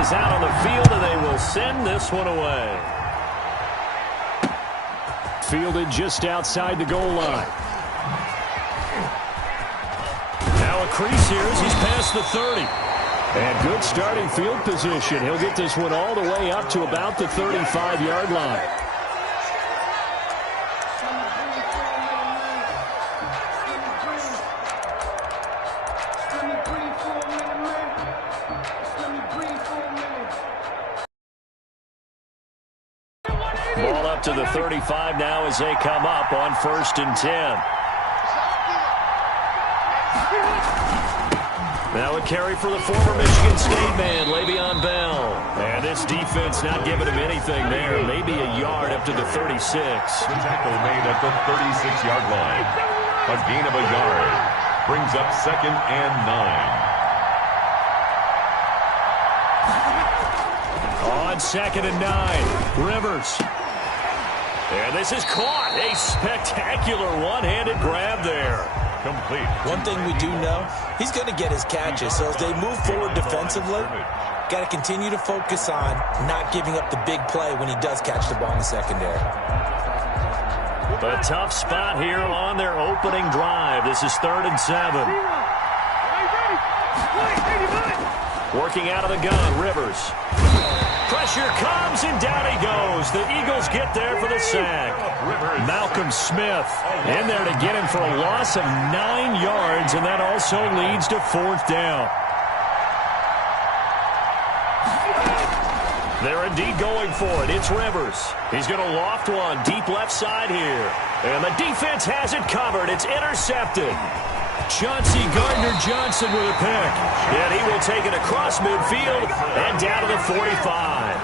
is out on the field, and they will send this one away. Fielded just outside the goal line. Now a crease here as he's past the 30. And good starting field position. He'll get this one all the way up to about the 35-yard line. Ball up to the 35 now as they come up on 1st and 10. Now a carry for the former Michigan State man, Le'Veon Bell. And this defense not giving him anything there. Maybe a yard up to the 36. The tackle made at the 36-yard line. A gain of a yard. Brings up 2nd and 9. On 2nd and 9, Rivers. And this is caught. A spectacular one-handed grab there. Complete. One thing we do know, he's going to get his catches. So as they move forward defensively, got to continue to focus on not giving up the big play when he does catch the ball in the secondary. A tough spot here on their opening drive. This is 3rd and 7. Working out of the gun, Rivers. Pressure comes, and down he goes. The Eagles get there for the sack. Malcolm Smith in there to get him for a loss of 9 yards, and that also leads to 4th down. They're indeed going for it. It's Rivers. He's going to loft one deep left side here. And the defense has it covered. It's intercepted. Chauncey Gardner-Johnson with a pick. And he will take it across midfield and down to the 45.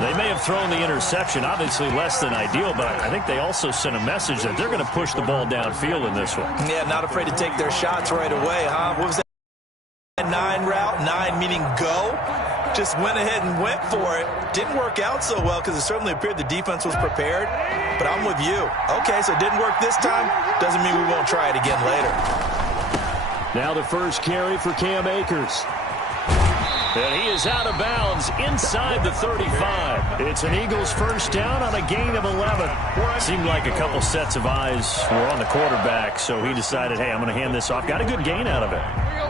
They may have thrown the interception, obviously less than ideal, but I think they also sent a message that they're going to push the ball downfield in this one. Yeah, not afraid to take their shots right away, huh? What was that 9 route? 9 meaning go. Just went ahead and went for it. Didn't work out so well because it certainly appeared the defense was prepared. But I'm with you. Okay, so it didn't work this time. Doesn't mean we won't try it again later. Now the first carry for Cam Akers. And he is out of bounds inside the 35. It's an Eagles first down on a gain of 11. Seemed like a couple sets of eyes were on the quarterback, so he decided, hey, I'm going to hand this off. Got a good gain out of it.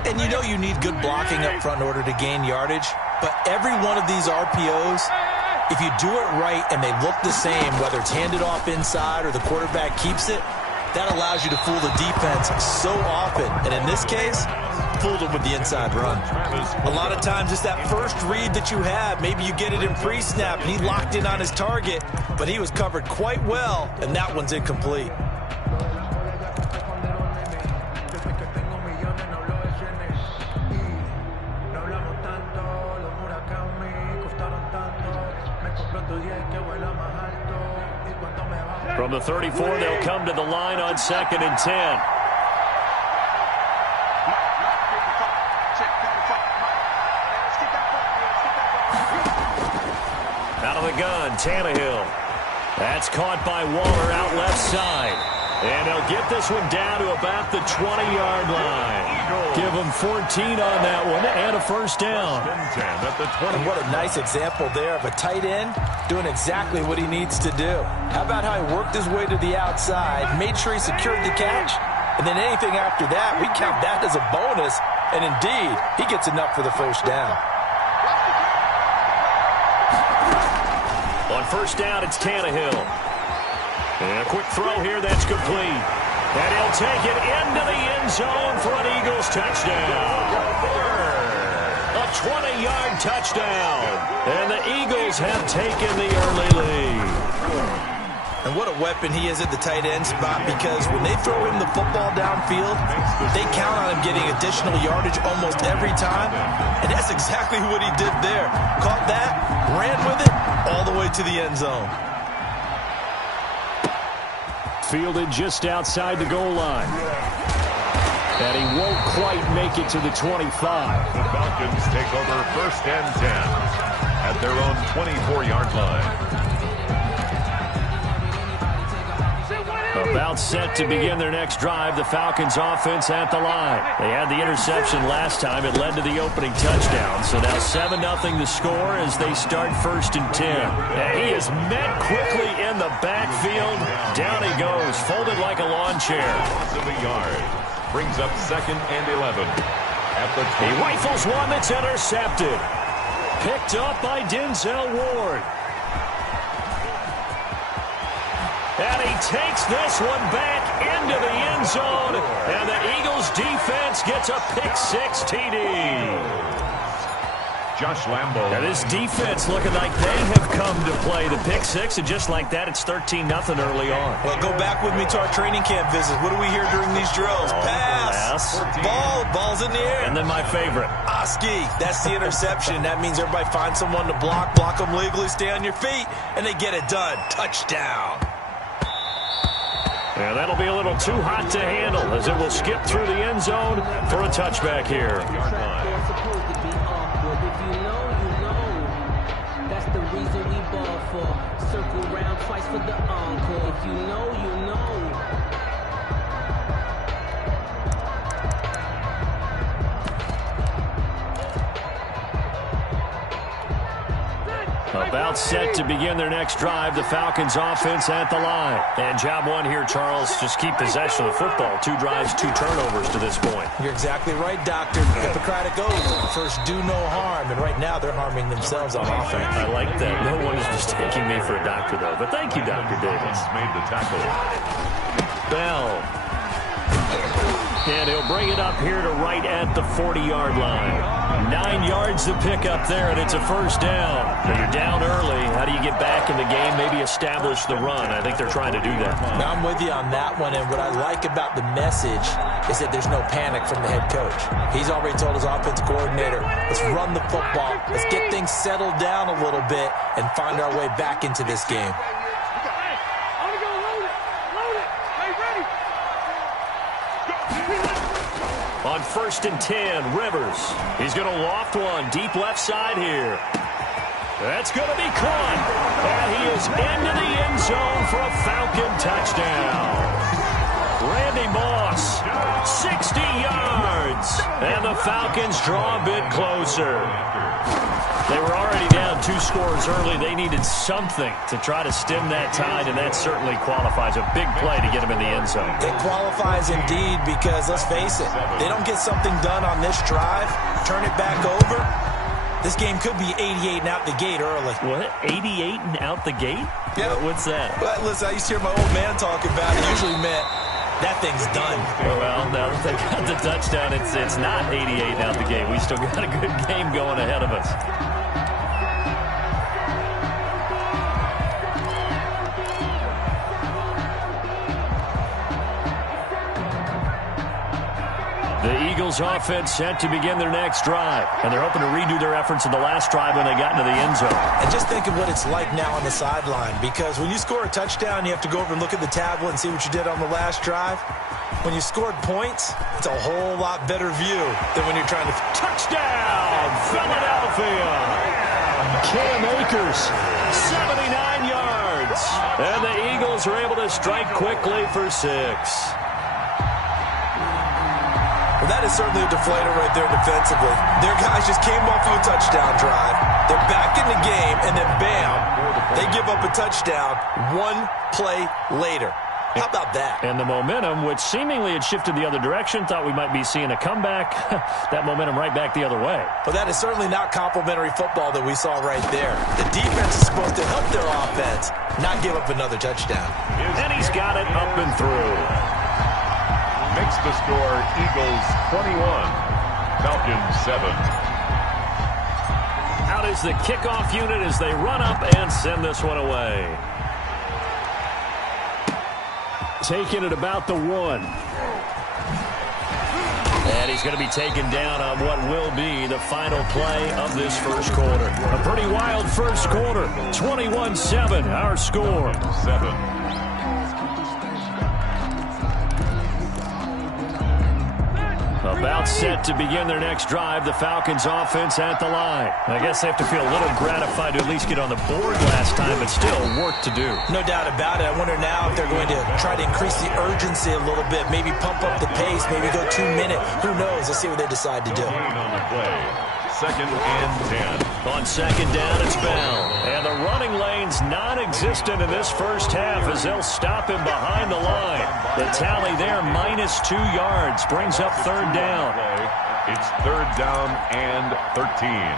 And you know you need good blocking up front in order to gain yardage. But every one of these RPOs, if you do it right and they look the same, whether it's handed off inside or the quarterback keeps it, that allows you to fool the defense so often. And in this case, fooled them with the inside run. A lot of times it's that first read that you have. Maybe you get it in pre-snap and he locked in on his target, but he was covered quite well, and that one's incomplete. From the 34, they'll come to the line on 2nd and 10. Out of the gun, Tannehill. That's caught by Waller out left side. And they'll get this one down to about the 20-yard line. Give them 14 on that one and a first down. And what a nice example there of a tight end doing exactly what he needs to do. How about how he worked his way to the outside, made sure he secured the catch, and then anything after that, we count that as a bonus. And indeed, he gets enough for the first down. On first down, it's Tannehill. And a quick throw here, that's complete. And he'll take it into the end zone for an Eagles touchdown. A 20-yard touchdown. And the Eagles have taken the early lead. And what a weapon he is at the tight end spot, because when they throw him the football downfield, they count on him getting additional yardage almost every time. And that's exactly what he did there. Caught that, ran with it, all the way to the end zone. Fielded just outside the goal line. And he won't quite make it to the 25. The Falcons take over 1st and 10 at their own 24-yard line. About set to begin their next drive, the Falcons offense at the line. They had the interception last time. It led to the opening touchdown. So now 7-0 the score as they start 1st and 10. And he is met quickly in the backfield. Down he goes, folded like a lawn chair. Loss of a yard. Brings up 2nd and 11. At the he rifles one that's intercepted. Picked up by Denzel Ward. And he takes this one back into the end zone. And the Eagles defense gets a pick-6 TD. Josh Lambo. Now this defense looking like they have come to play the pick-6, and just like that, it's 13-0 early on. Well, go back with me to our training camp visit. What do we hear during these drills? Pass. Ball's in the air. And then my favorite. Oski. That's the interception. That means everybody finds someone to block them legally, stay on your feet, and they get it done. Touchdown. And that'll be a little too hot to handle as it will skip through the end zone for a touchback here. That's the reason we ball for. Circle round twice for the encore. If you know, you know. About set to begin their next drive, the Falcons offense at the line. And job one here, Charles, just keep possession of the football. 2 drives, 2 turnovers to this point. You're exactly right, Doctor. Hippocratic oath. First, do no harm. And right now, they're harming themselves on offense. I like that. No one is just taking me for a doctor, though. But thank you, Dr. Davis. Made the tackle. Bell. And he'll bring it up here to right at the 40-yard line. 9 yards to pick up there, and it's a 1st down. But you're down early. How do you get back in the game, maybe establish the run? I think they're trying to do that. Now, I'm with you on that one, and what I like about the message is that there's no panic from the head coach. He's already told his offensive coordinator, let's run the football, let's get things settled down a little bit, and find our way back into this game. On 1st and 10, Rivers. He's going to loft one deep left side here. That's going to be caught. And he is into the end zone for a Falcon touchdown. Randy Moss, 60 yards. And the Falcons draw a bit closer. They were already down 2 scores early. They needed something to try to stem that tide, and that certainly qualifies. A big play to get them in the end zone. It qualifies indeed because, let's face it, they don't get something done on this drive, turn it back over, this game could be 88 and out the gate early. What? 88 and out the gate? Yeah. What's that? Well, listen, I used to hear my old man talk about it. Usually meant that thing's done. Well, now that they got the touchdown, it's not 88 and out the gate. We still got a good game going ahead of us. The Eagles offense set to begin their next drive, and they're hoping to redo their efforts in the last drive when they got into the end zone. And just think of what it's like now on the sideline, because when you score a touchdown, you have to go over and look at the tablet and see what you did on the last drive. When you scored points, it's a whole lot better view than when you're trying to... Touchdown, Philadelphia! Cam Akers, 79 yards. And the Eagles are able to strike quickly for 6. Well, that is certainly a deflator right there defensively. Their guys just came off of a touchdown drive. They're back in the game, and then bam, they give up a touchdown 1 play later. How about that? And the momentum, which seemingly had shifted the other direction, thought we might be seeing a comeback. That momentum right back the other way. Well, that is certainly not complimentary football that we saw right there. The defense is supposed to help their offense, not give up another touchdown. And he's got it up and through. Makes the score Eagles 21, Falcons 7. Out is the kickoff unit as they run up and send this one away. Taking it about the 1. And he's going to be taken down on what will be the final play of this first quarter. A pretty wild first quarter. 21-7, our score. 7. About set to begin their next drive, the Falcons offense at the line. I guess they have to feel a little gratified to at least get on the board last time, but still work to do. No doubt about it. I wonder now if they're going to try to increase the urgency a little bit, maybe pump up the pace, maybe go 2-minute. Who knows? Let's see what they decide to do. On the play. 2nd and 10. On 2nd down, it's Bell. And the running lane's non-existent in this first half as they'll stop him behind the line. The tally there, -2 yards, brings up 3rd down. It's 3rd down and 13.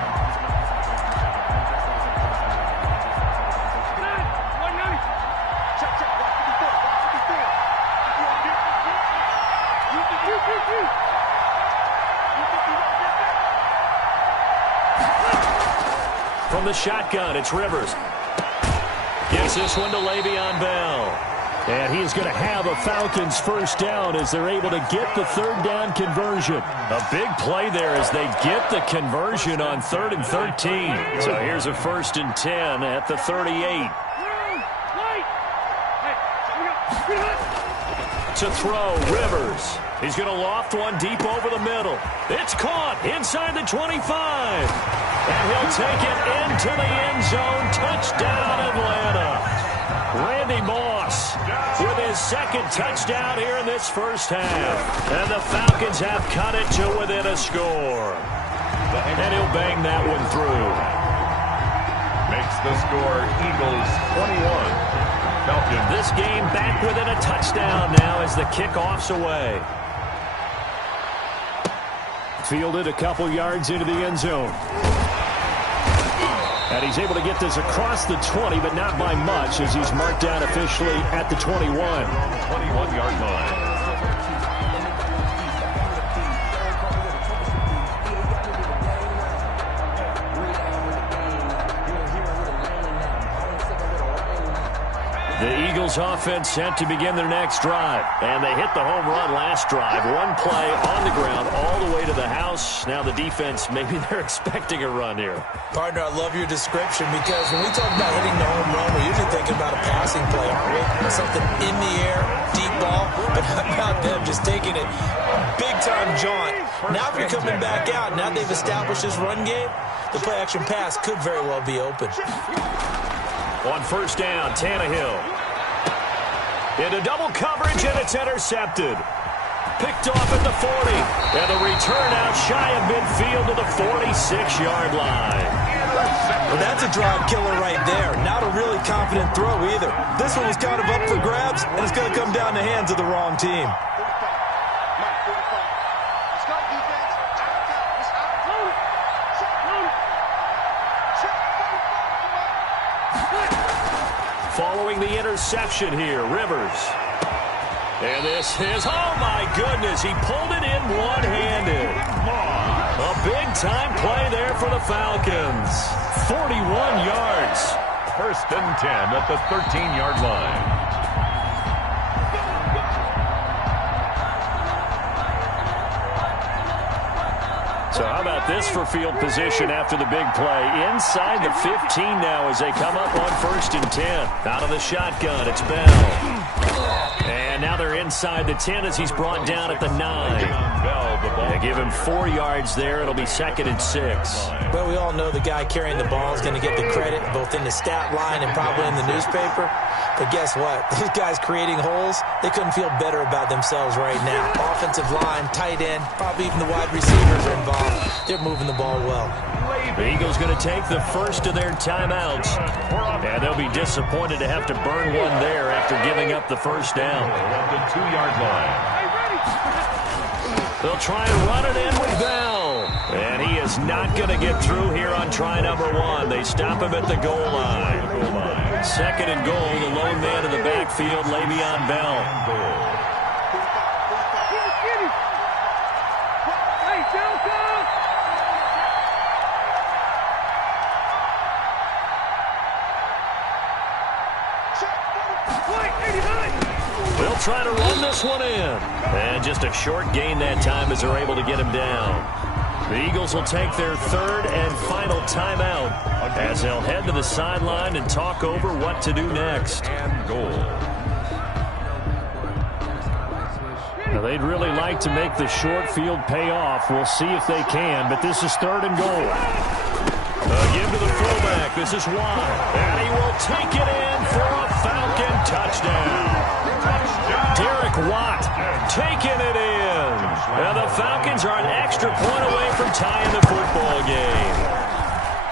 From the shotgun, it's Rivers. Gives this one to Le'Veon Bell. And he's going to have a Falcons first down as they're able to get the 3rd down conversion. A big play there as they get the conversion on 3rd and 13. So here's a 1st and 10 at the 38. To throw, Rivers. He's going to loft one deep over the middle. It's caught inside the 25. And he'll take it into the end zone. Touchdown, Atlanta. Randy Moss with his 2nd touchdown here in this first half. And the Falcons have cut it to within a score. And he'll bang that one through. Makes the score Eagles 21. Falcons. This game back within a touchdown now as the kickoff's away. Fielded a couple yards into the end zone. And he's able to get this across the 20, but not by much as he's marked down officially at the 21. 21-yard line. The Eagles offense set to begin their next drive. And they hit the home run last drive. One play on the ground all the way to the house. Now the defense, maybe they're expecting a run here. Partner, I love your description because when we talk about hitting the home run, we're usually thinking about a passing play, aren't we? Something in the air, deep ball. But how about them just taking it big-time jaunt? Now if you're coming back out, now they've established this run game, the play-action pass could very well be open. On 1st down, Tannehill. Into double coverage, and it's intercepted. Picked off at the 40. And the return out shy of midfield to the 46-yard line. Well, that's a drive killer right there. Not a really confident throw either. This one was kind of up for grabs, and it's going to come down the hands of the wrong team. Following the interception here, Rivers. And this is, oh my goodness, he pulled it in one-handed. A big-time play there for the Falcons. 41 yards. 1st and 10 at the 13-yard line. So how about this for field position after the big play? Inside the 15 now as they come up on 1st and 10. Out of the shotgun, it's Bell. And now they're inside the 10 as he's brought down at the 9. They give him 4 yards there. It'll be 2nd and 6. Well, we all know the guy carrying the ball is going to get the credit both in the stat line and probably in the newspaper. But guess what? These guys creating holes, they couldn't feel better about themselves right now. Offensive line, tight end, probably even the wide receivers are involved. They're moving the ball well. The Eagles going to take the first of their timeouts. And they'll be disappointed to have to burn one there after giving up the first down. At the 2-yard line. They'll try and run it in with Bell. And he is not going to get through here on try number 1. They stop him at the goal line. 2nd and goal, the lone man in the backfield, Le'Veon Bell. They'll try to run this one in. And just a short gain that time as they're able to get him down. The Eagles will take their 3rd and final timeout as they'll head to the sideline and talk over what to do next. And goal. Now they'd really like to make the short field pay off. We'll see if they can, but this is 3rd and goal. Give to the fullback. This is Watt. And he will take it in for a Falcon touchdown. Falcons are an extra point away from tying the football game.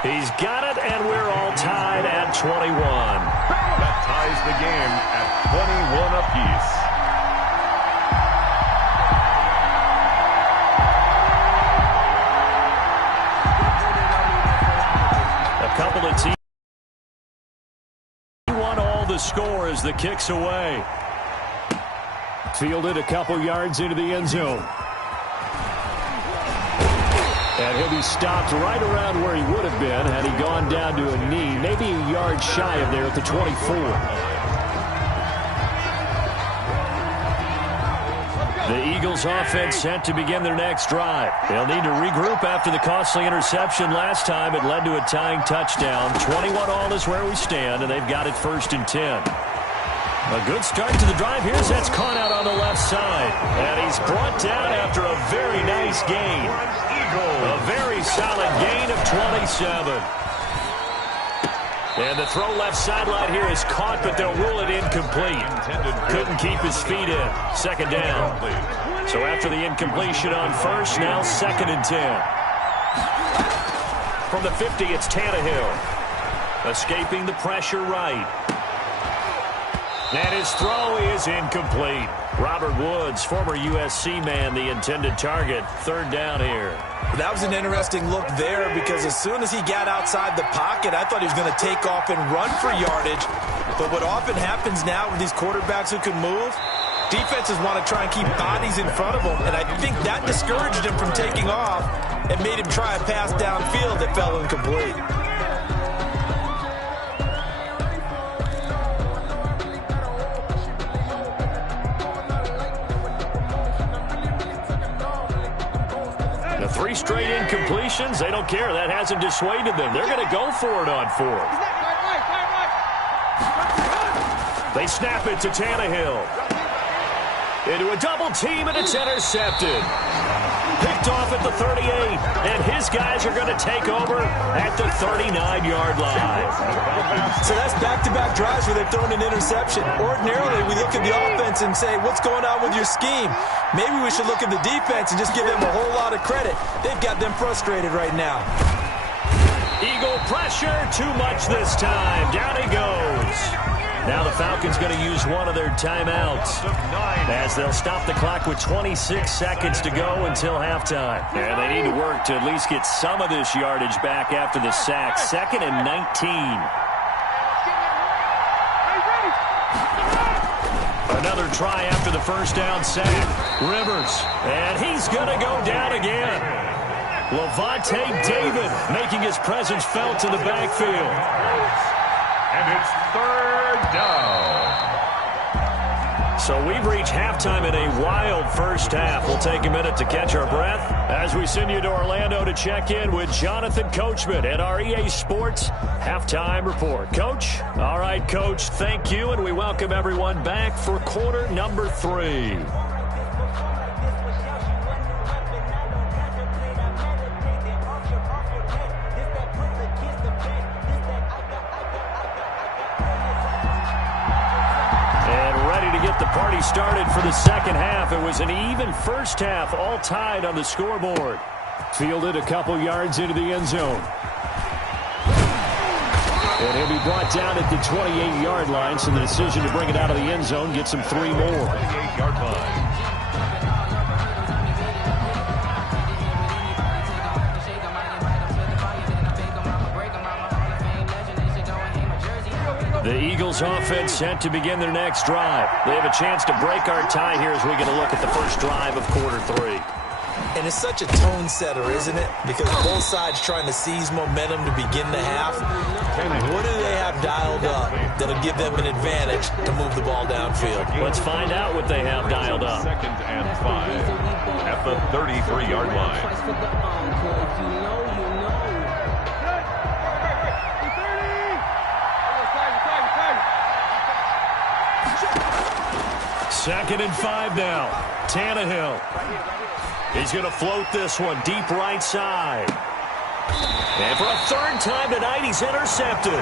He's got it, and we're all tied at 21. That ties the game at 21 apiece. A couple of teams want all the score as the kick's away. Fielded a couple yards into the end zone. And he'll be stopped right around where he would have been had he gone down to a knee, maybe a yard shy of there at the 24. The Eagles offense set to begin their next drive. They'll need to regroup after the costly interception last time. It led to a tying touchdown. 21-all is where we stand, and they've got it 1st and 10. A good start to the drive. Here's that's caught out on the left side. And he's brought down after a very nice gain. A very solid gain of 27. And the throw left sideline here is caught, but they'll rule it incomplete. Couldn't keep his feet in. 2nd down. So after the incompletion on 1st, now 2nd and 10. From the 50, it's Tannehill. Escaping the pressure right. And his throw is incomplete. Robert Woods, former USC man, the intended target. 3rd down here. That was an interesting look there because as soon as he got outside the pocket, I thought he was going to take off and run for yardage. But what often happens now with these quarterbacks who can move, defenses want to try and keep bodies in front of them. And I think that discouraged him from taking off and made him try a pass downfield that fell incomplete. The 3 straight incompletions, they don't care. That hasn't dissuaded them. They're going to go for it on 4th. They snap it to Tannehill. Into a double team, and it's intercepted. Picked off at the 38, and his guys are going to take over at the 39-yard line. So that's back-to-back drives where they've thrown an interception. Ordinarily, we look at the offense and say, what's going on with your scheme? Maybe we should look at the defense and just give them a whole lot of credit. They've got them frustrated right now. Eagle pressure, too much this time. Down he goes. Now the Falcons going to use one of their timeouts as they'll stop the clock with 26 seconds to go until halftime. And they need to work to at least get some of this yardage back after the sack. 2nd and 19. Another try after the 1st down sack. Rivers, and he's going to go down again. Levante David making his presence felt in the backfield. And it's 3rd down. So we've reached halftime in a wild first half. We'll take a minute to catch our breath as we send you to Orlando to check in with Jonathan Coachman at our EA Sports Halftime Report. Coach? All right, Coach, thank you, and we welcome everyone back for quarter number 3. The party started for the 2nd half. It was an even first half, all tied on the scoreboard. Fielded a couple yards into the end zone. And he'll be brought down at the 28-yard line, so the decision to bring it out of the end zone gets him 3 more. 28-yard line. The Eagles offense set to begin their next drive. They have a chance to break our tie here as we get a look at the first drive of quarter 3. And it's such a tone setter, isn't it? Because both sides trying to seize momentum to begin the half. What do they have dialed up that'll give them an advantage to move the ball downfield? Let's find out what they have dialed up. 2nd and 5 at the 33-yard line. Second and 5 now. Tannehill. He's going to float this one deep right side. And for a 3rd time tonight, he's intercepted.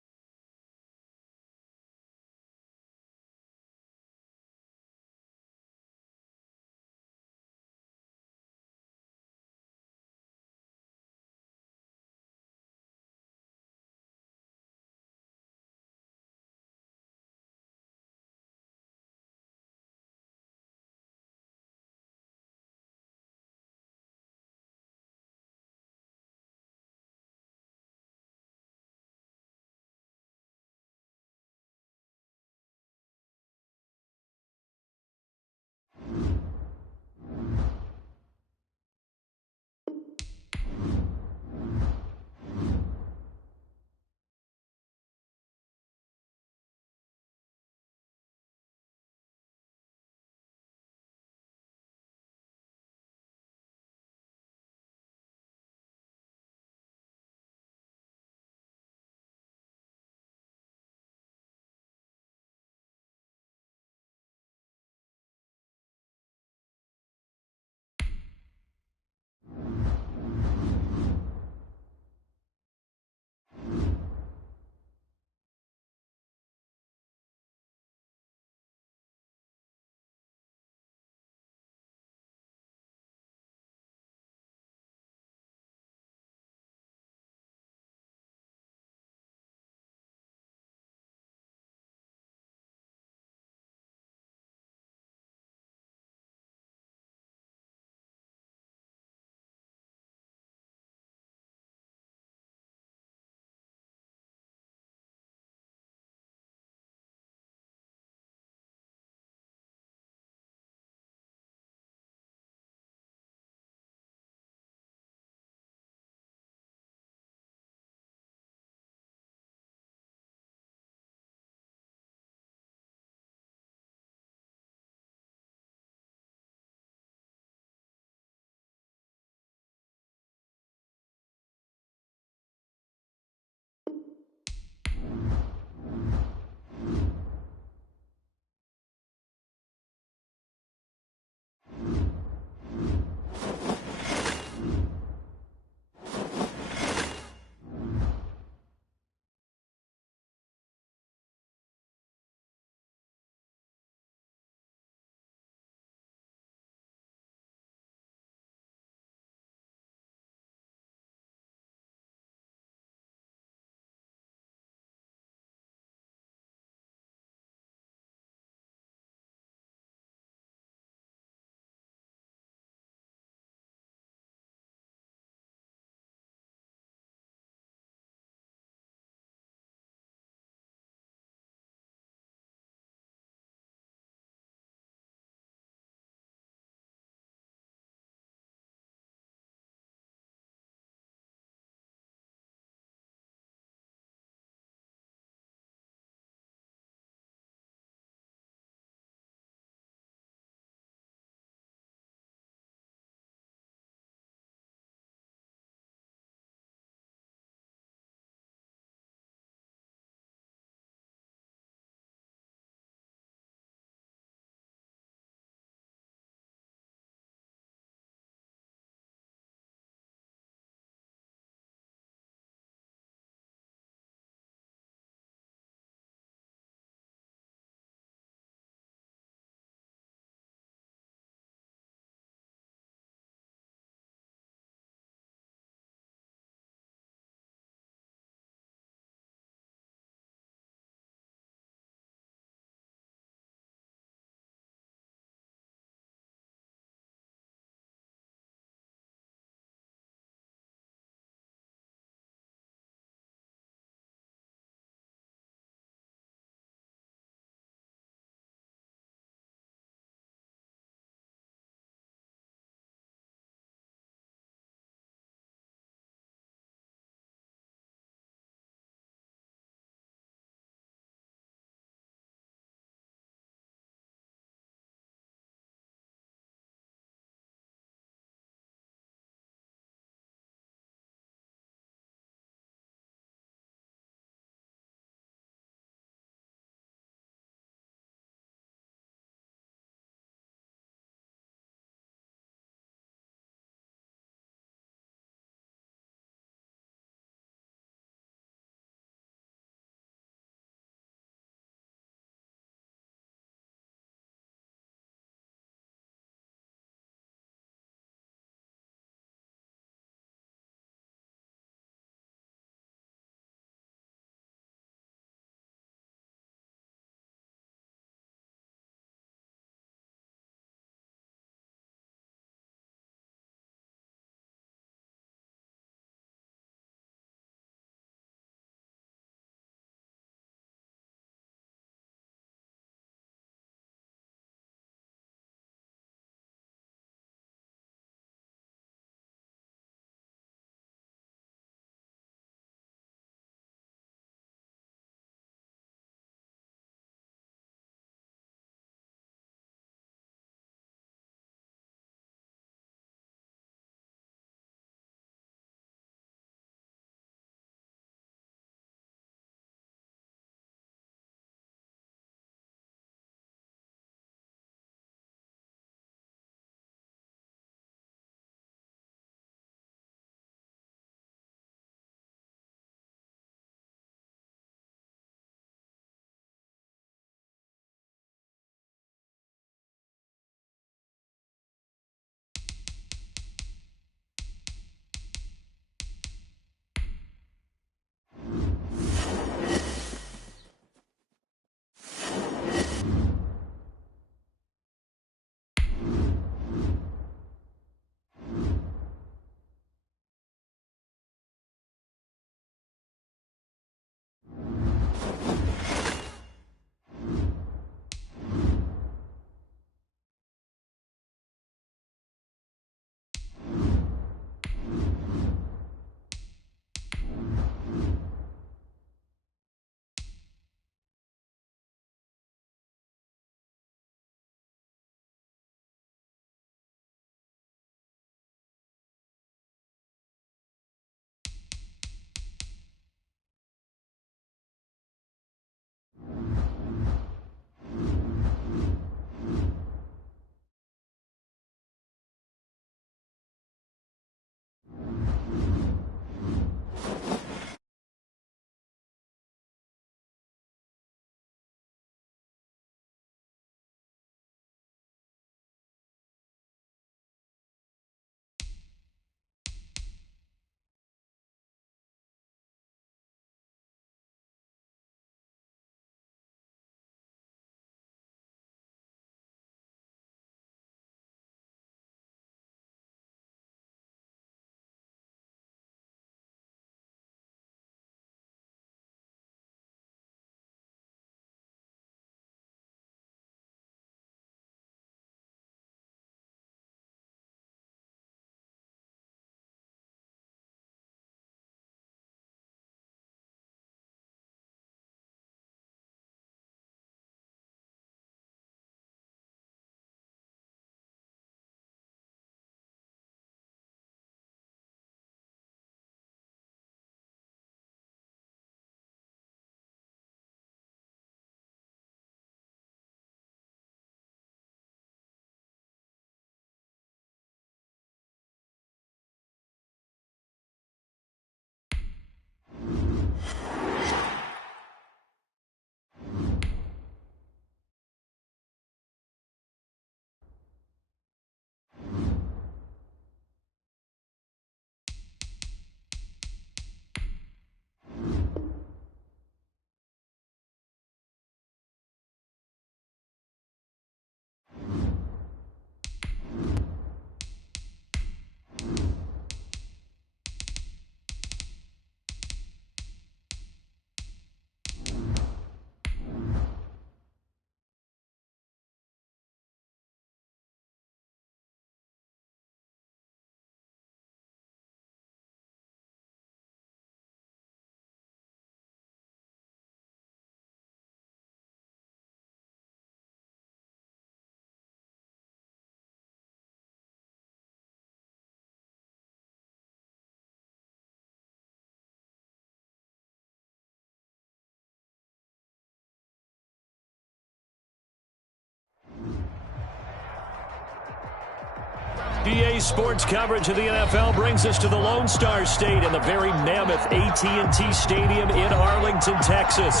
EA Sports coverage of the NFL brings us to the Lone Star State in the very mammoth AT&T Stadium in Arlington, Texas.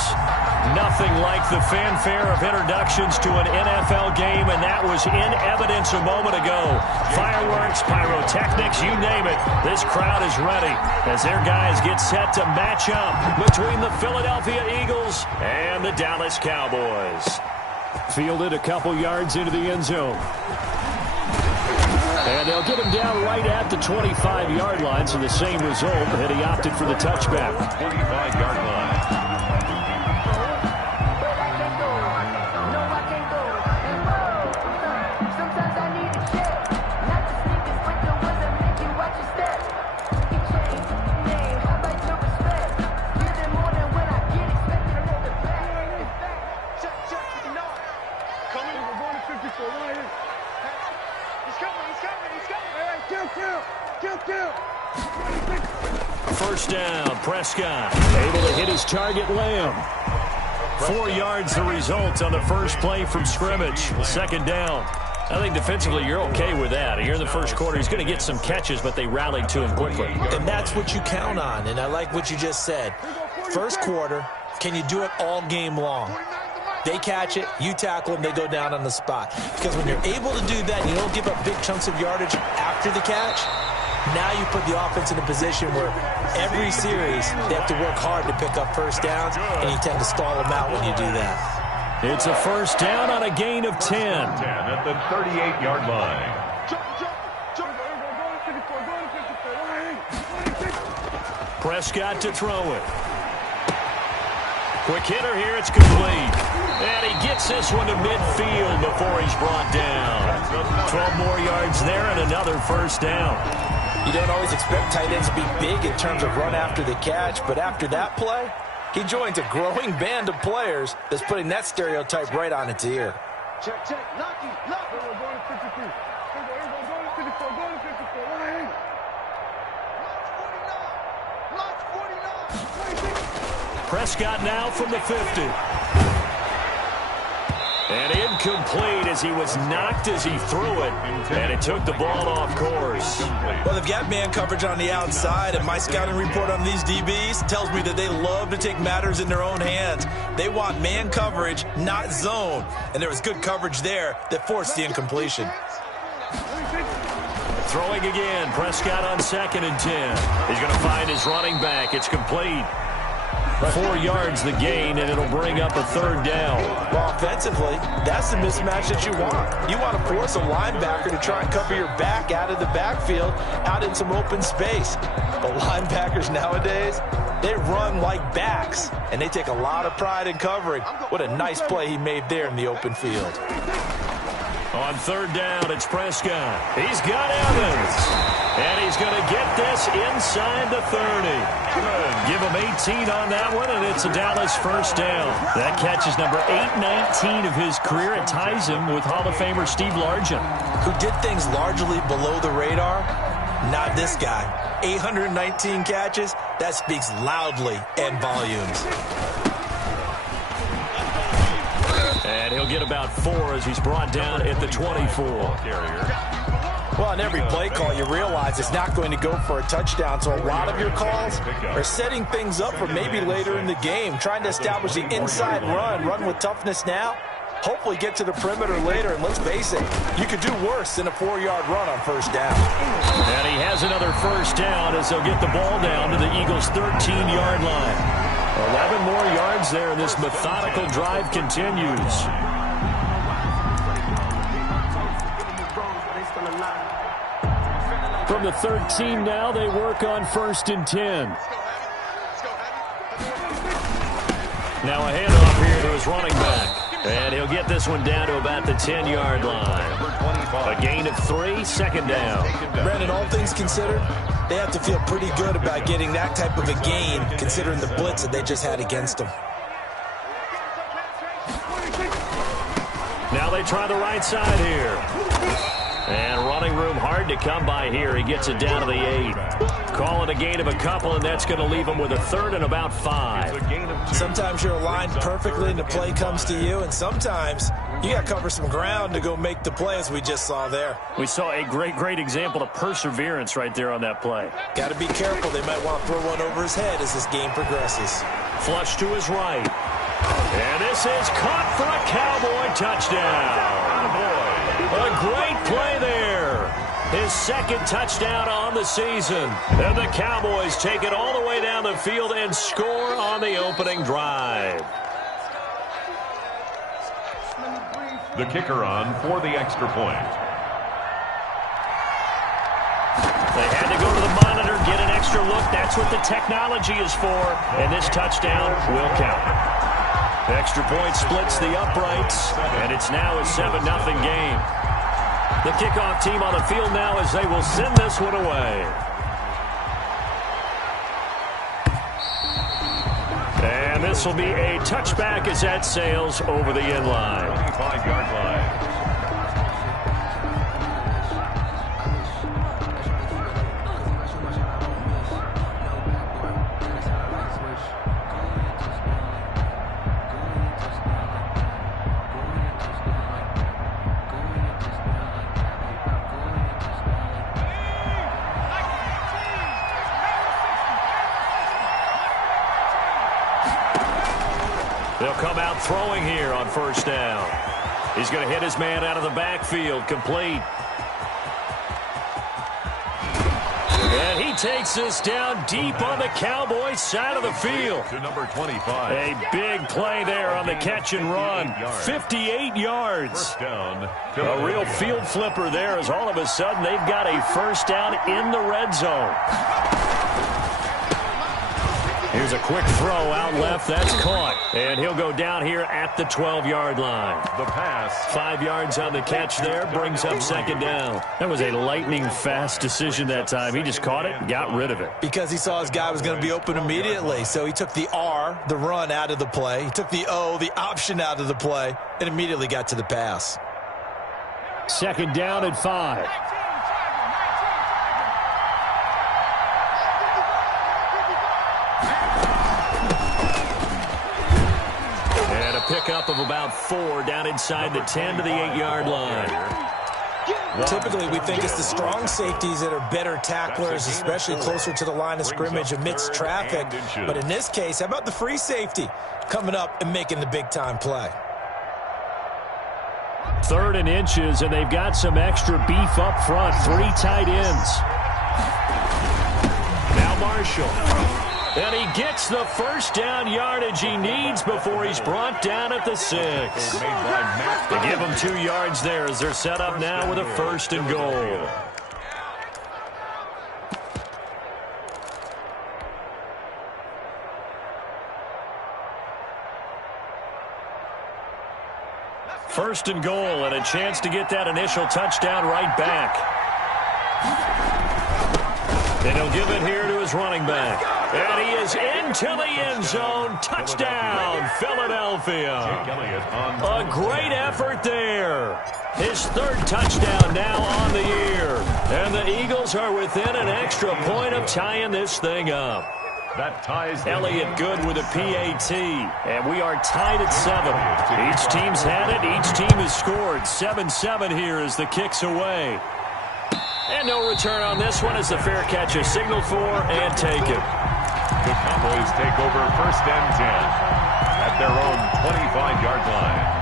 Nothing like the fanfare of introductions to an NFL game, and that was in evidence a moment ago. Fireworks, pyrotechnics, you name it. This crowd is ready as their guys get set to match up between the Philadelphia Eagles and the Dallas Cowboys. Fielded a couple yards into the end zone. And they'll get him down right at the 25-yard line, so the same result, and he opted for the touchback. 25-yard line. First down, Prescott able to hit his target, Lamb. 4 yards the result on the first play from scrimmage. Second down. I think defensively you're okay with that. Here in the first quarter, he's going to get some catches, but they rallied to him quickly. And that's what you count on, and I like what you just said. First quarter, can you do it all game long? They catch it, you tackle them, they go down on the spot. Because when you're able to do that and you don't give up big chunks of yardage after the catch, now you put the offense in a position where every series they have to work hard to pick up first downs, and you tend to stall them out when you do that. It's a first down on a gain of 10. 10 at the 38-yard line. Prescott to throw it. Quick hitter here, it's complete. And he gets this one to midfield before he's brought down. 12 more yards there and another first down. You don't always expect tight ends to be big in terms of run after the catch, but after that play, he joins a growing band of players that's putting that stereotype right on its ear. Check, check, lucky. We're going to 53. We're going to 54, going to 54. Line. Launch 49. Prescott now from the 50. And incomplete as he was knocked as he threw it, and it took the ball off course. Well, they've got man coverage on the outside, and my scouting report on these DBs tells me that they love to take matters in their own hands. They want man coverage, not zone, and there was good coverage there that forced the incompletion. Throwing again, Prescott on 2nd and 10. He's going to find his running back. It's complete. 4 yards the gain, and it'll bring up a third down. Well, offensively, that's the mismatch that you want. You want to force a linebacker to try and cover your back out of the backfield, out in some open space. But linebackers nowadays, they run like backs, and they take a lot of pride in covering. What a nice play he made there in the open field. On third down, it's Prescott. He's got Evans. And he's going to get this inside the 30. Give him 18 on that one, and it's a Dallas first down. That catch is number 819 of his career. It ties him with Hall of Famer Steve Largent, who did things largely below the radar. Not this guy. 819 catches, that speaks loudly in volumes. And he'll get about 4 as he's brought down at the 24. Well, on every play call, you realize it's not going to go for a touchdown, so a lot of your calls are setting things up for maybe later in the game, trying to establish the inside run with toughness now, hopefully get to the perimeter later, and let's face it, you could do worse than a 4-yard run on first down. And he has another first down as they'll get the ball down to the Eagles' 13-yard line. 11 more yards there, and this methodical drive continues. From the 13 now, they work on 1st and 10. Now a handoff here to his running back. And he'll get this one down to about the 10-yard line. A gain of 3, 2nd down. Brandon, all things considered, they have to feel pretty good about getting that type of a gain, considering the blitz that they just had against them. Now they try the right side here. And running room hard to come by here. He gets it down to the 8. Call it a gain of a couple, and that's going to leave him with a 3rd and about 5. Sometimes you're aligned perfectly and the play comes to you, and sometimes You got to cover some ground to go make the play, as we just saw there. We saw a great example of perseverance right there on that play. Got to be careful. They might want to throw one over his head as this game progresses. Flush to his right. And this is caught for a Cowboy touchdown. A great play there. His second touchdown on the season. And the Cowboys take it all the way down the field and score on the opening drive. The kicker on for the extra point. They had to go to the monitor, get an extra look. That's what the technology is for. And this touchdown will count. The extra point splits the uprights, and it's now a 7-0 game. The kickoff team on the field now as they will send this one away. And this will be a touchback as that sails over the end line. 25-yard line. They'll come out throwing here on first down. He's going to hit his man out of the backfield, complete. And he takes this down deep on the Cowboys side of the field. To number 25. A big play there on the catch and run. 58 yards. First down. A real field flipper there as all of a sudden they've got a first down in the red zone. Here's a quick throw out left. That's caught. And he'll go down here at the 12-yard line. The pass. 5 yards on the catch there. Brings up second down. That was a lightning-fast decision that time. He just caught it and got rid of it. Because he saw his guy was going to be open immediately. So he took the R, the run, out of the play. He took the O, the option, out of the play, and immediately got to the pass. Second down and 5. Pickup of about 4 down inside the 10 to the 8-yard line. Typically, we think it's the strong safeties that are better tacklers, especially closer to the line of scrimmage amidst traffic. But in this case, how about the free safety coming up and making the big-time play? 3rd and inches, and they've got some extra beef up front. 3 tight ends. Now Marshall. And he gets the first down yardage he needs before he's brought down at the 6. They give him 2 yards there as they're set up now with a 1st and goal. First and goal, and a chance to get that initial touchdown right back. And he'll give it here to his running back. And he is into the end zone. Touchdown, Philadelphia. A great effort there. His 3rd touchdown now on the year. And the Eagles are within an extra point of tying this thing up. That ties Elliott Good with a PAT. And we are tied at 7. Each team's had it. Each team has scored. 7-7 here as the kick's away. And no return on this one as the fair catch is signaled for and taken. The Cowboys take over 1st and 10 at their own 25-yard line.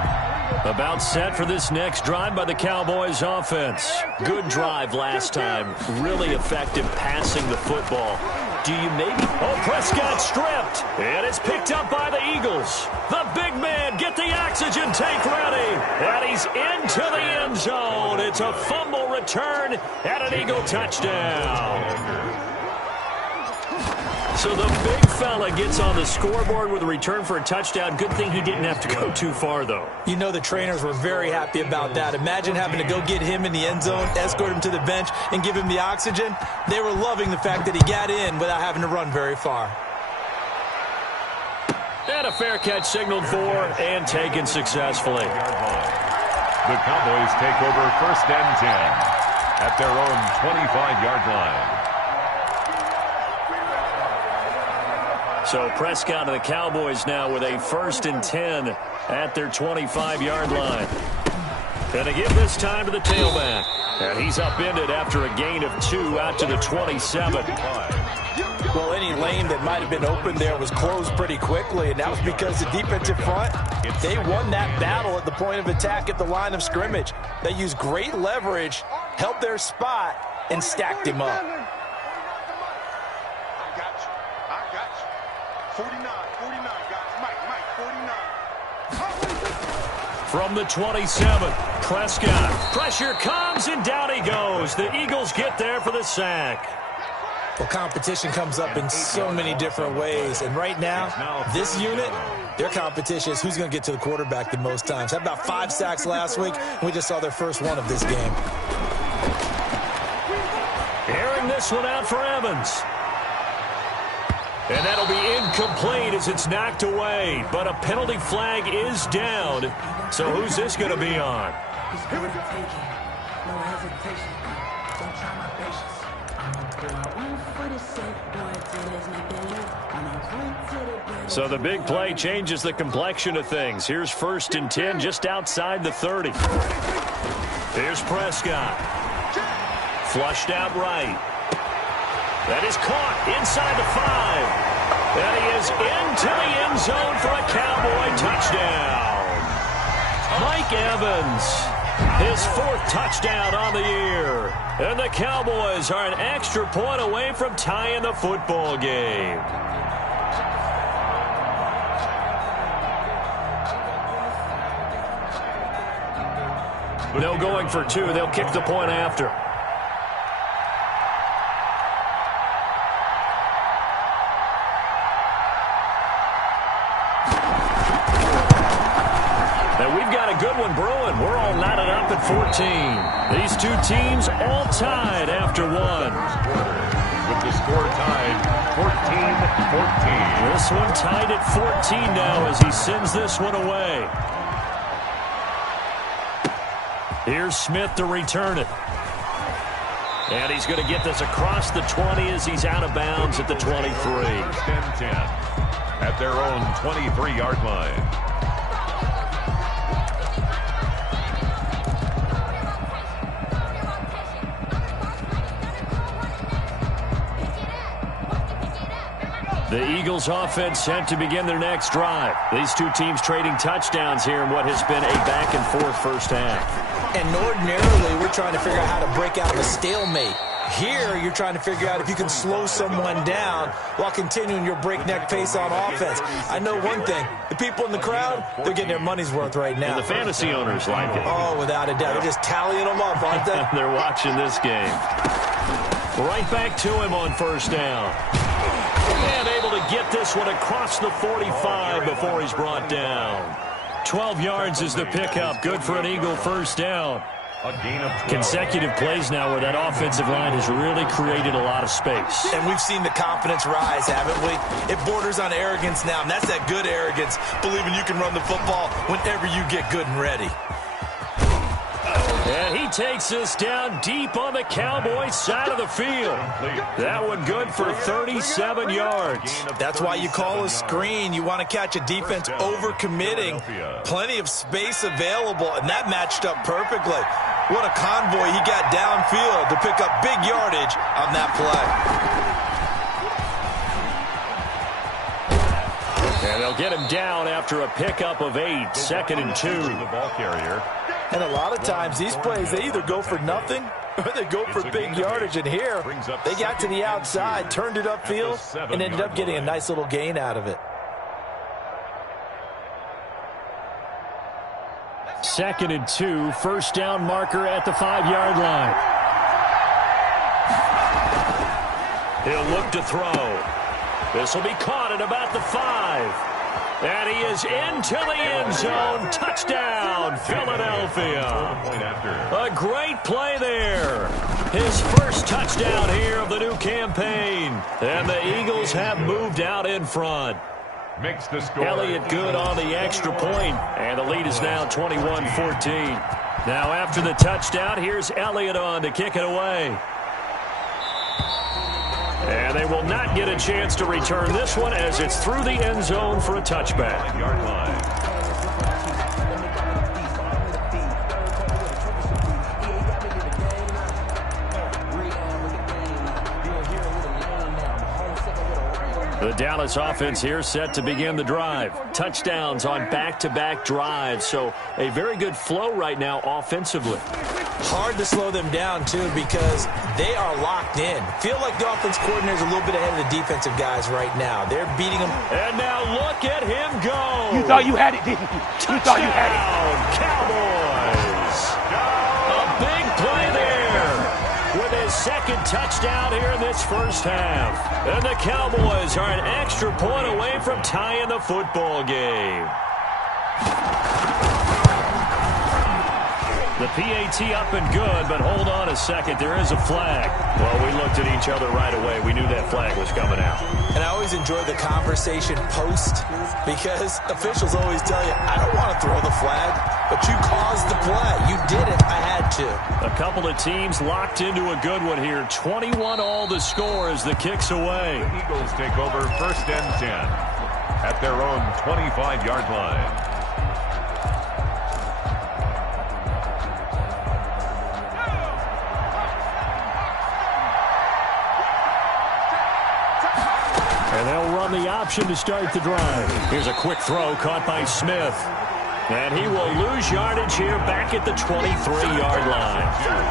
About set for this next drive by the Cowboys offense. Good drive last time. Really effective passing the football. Do you maybe? Oh, Prescott stripped. And it's picked up by the Eagles. The big man, get the oxygen tank ready. And he's into the end zone. It's a fumble return and an Eagle touchdown. So the big fella gets on the scoreboard with a return for a touchdown. Good thing he didn't have to go too far, though. You know the trainers were very happy about that. Imagine having to go get him in the end zone, escort him to the bench, and give him the oxygen. They were loving the fact that he got in without having to run very far. And a fair catch signaled for and taken successfully. The Cowboys take over 1st and 10 at their own 25-yard line. So Prescott and the Cowboys now with a 1st and 10 at their 25-yard line. And they give this time to the tailback. And he's upended after a gain of 2 out to the 27. Well, any lane that might have been open there was closed pretty quickly, and that was because the defensive front, they won that battle at the point of attack at the line of scrimmage. They used great leverage, held their spot, and stacked him up. I got you. 49, guys. Mike, 49. From the 27, Prescott. Pressure comes, and down he goes. The Eagles get there for the sack. Well, competition comes up in so many different ways, and right now, this unit, their competition is who's going to get to the quarterback the most times. Had about 5 sacks last week, and we just saw their first one of this game. Airing this one out for Evans. And that'll be incomplete as it's knocked away, but a penalty flag is down. So who's this going to be on? So the big play changes the complexion of things. Here's 1st and 10 just outside the 30. Here's Prescott. Flushed out right. That is caught inside the 5. And he is into the end zone for a Cowboy touchdown. Mike Evans, his 4th touchdown on the year. And the Cowboys are an extra point away from tying the football game. No going for 2. They'll kick the point after. And we've got a good one brewing. We're all knotted up at 14. These two teams all tied after 1. With the score tied 14-14. This one tied at 14 now as he sends this one away. Here's Smith to return it. And he's going to get this across the 20 as he's out of bounds at the 23. 1st and 10 at their own 23-yard line. The Eagles offense set to begin their next drive. These two teams trading touchdowns here in what has been a back-and-forth first half. And ordinarily, we're trying to figure out how to break out of a stalemate. Here, you're trying to figure out if you can slow someone down while continuing your breakneck pace on offense. I know one thing. The people in the crowd, they're getting their money's worth right now. And the fantasy owners like it. Oh, without a doubt. They're just tallying them up, aren't they? They're watching this game. Right back to him on 1st down. And able to get this one across the 45 before he's brought down. 12 yards is the pickup. Good for an Eagle 1st down. A gain of 12. Consecutive plays now where that offensive line has really created a lot of space. And we've seen the confidence rise, haven't we? It borders on arrogance now, and that's that good arrogance, believing you can run the football whenever you get good and ready. And he takes this down deep on the Cowboys side of the field. That one good for 37 yards. That's why you call a screen. You want to catch a defense overcommitting. Plenty of space available, and that matched up perfectly. What a convoy he got downfield to pick up big yardage on that play. And they'll get him down after a pickup of 8, 2nd and 2. The ball carrier. And a lot of times these plays, they either go for nothing or they go for big yardage. And here, they got to the outside, turned it upfield, and ended up getting a nice little gain out of it. 2nd and 2, 1st down marker at the 5-yard line. He'll look to throw. This will be caught at about the 5. And he is into the end zone. Touchdown, Philadelphia. A great play there. His first touchdown here of the new campaign. And the Eagles have moved out in front. Makes the score. Elliott good on the extra point. And the lead is now 21-14. Now after the touchdown, here's Elliott on to kick it away. And they will not get a chance to return this one as it's through the end zone for a touchback. The Dallas offense here set to begin the drive. Touchdowns on back-to-back drives, so a very good flow right now offensively. Hard to slow them down, too, because they are locked in. Feel like the offense coordinator is a little bit ahead of the defensive guys right now. They're beating them. And now look at him go. You thought you had it, didn't you? You thought you had it. Cowboys. A big play there with his second touchdown here in this first half. And the Cowboys are an extra point away from tying the football game. The PAT up and good, but hold on a second. There is a flag. Well, we looked at each other right away. We knew that flag was coming out. And I always enjoy the conversation post because officials always tell you, I don't want to throw the flag, but you caused the play. You did it. I had to. A couple of teams locked into a good one here. 21-all the score as the kick's away. The Eagles take over 1st and 10 at their own 25-yard line. And they'll run the option to start the drive. Here's a quick throw caught by Smith. And he will lose yardage here back at the 23-yard line.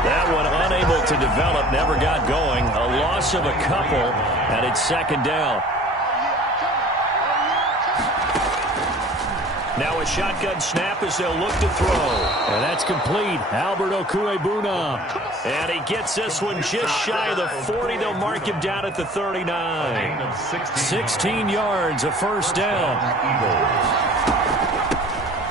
That one unable to develop, never got going. A loss of a couple, and it's 2nd down. Now a shotgun snap as they'll look to throw. And that's complete. Albert Okwuegbunam. And he gets this one just shy of the 40. They'll mark him down at the 39. 16 yards, a 1st down.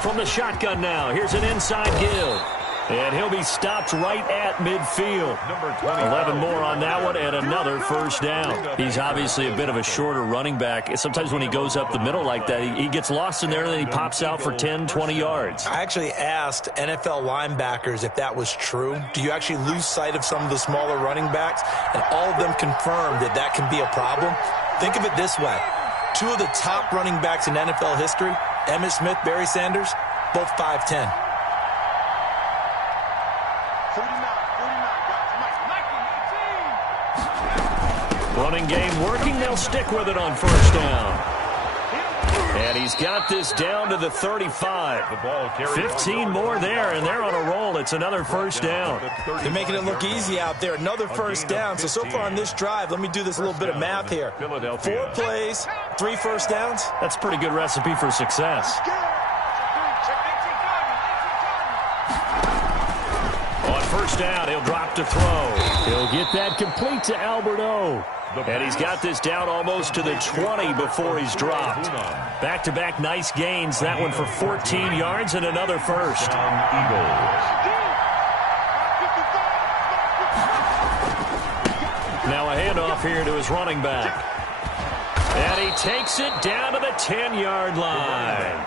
From the shotgun now, here's an inside give. And he'll be stopped right at midfield. 11 more on that one and another 1st down. He's obviously a bit of a shorter running back. Sometimes when he goes up the middle like that, he gets lost in there and then he pops out for 10, 20 yards. I actually asked NFL linebackers if that was true. Do you actually lose sight of some of the smaller running backs? And all of them confirmed that that can be a problem. Think of it this way. 2 of the top running backs in NFL history, Emmitt Smith, Barry Sanders, both 5'10". Running game working. They'll stick with it on 1st down. And he's got this down to the 35. 15 more there, and they're on a roll. It's another 1st down. They're making it look easy out there. Another 1st down. So far on this drive, let me do this little bit of math here. 4 plays, 3 1st downs. That's a pretty good recipe for success. On 1st down, he'll drop to throw. He'll get that complete to Albert O. And he's got this down almost to the 20 before he's dropped. Back-to-back nice gains. That one for 14 yards and another 1st. Now a handoff here to his running back. And he takes it down to the 10-yard line.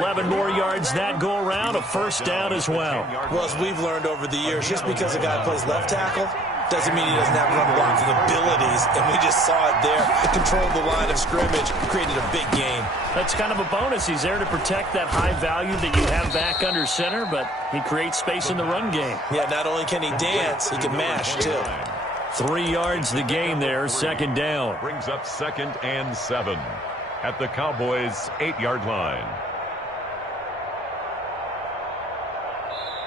11 more yards that go around, a 1st down as well. Well, as we've learned over the years, just because a guy plays left tackle doesn't mean he doesn't have run blocking abilities, and we just saw it there. It controlled the line of scrimmage, created a big gain. That's kind of a bonus. He's there to protect that high value that you have back under center, but he creates space in the run game. Yeah, not only can he dance, he can mash, too. 3 yards the gain there, 2nd down. Brings up 2nd and 7 at the Cowboys' 8-yard line.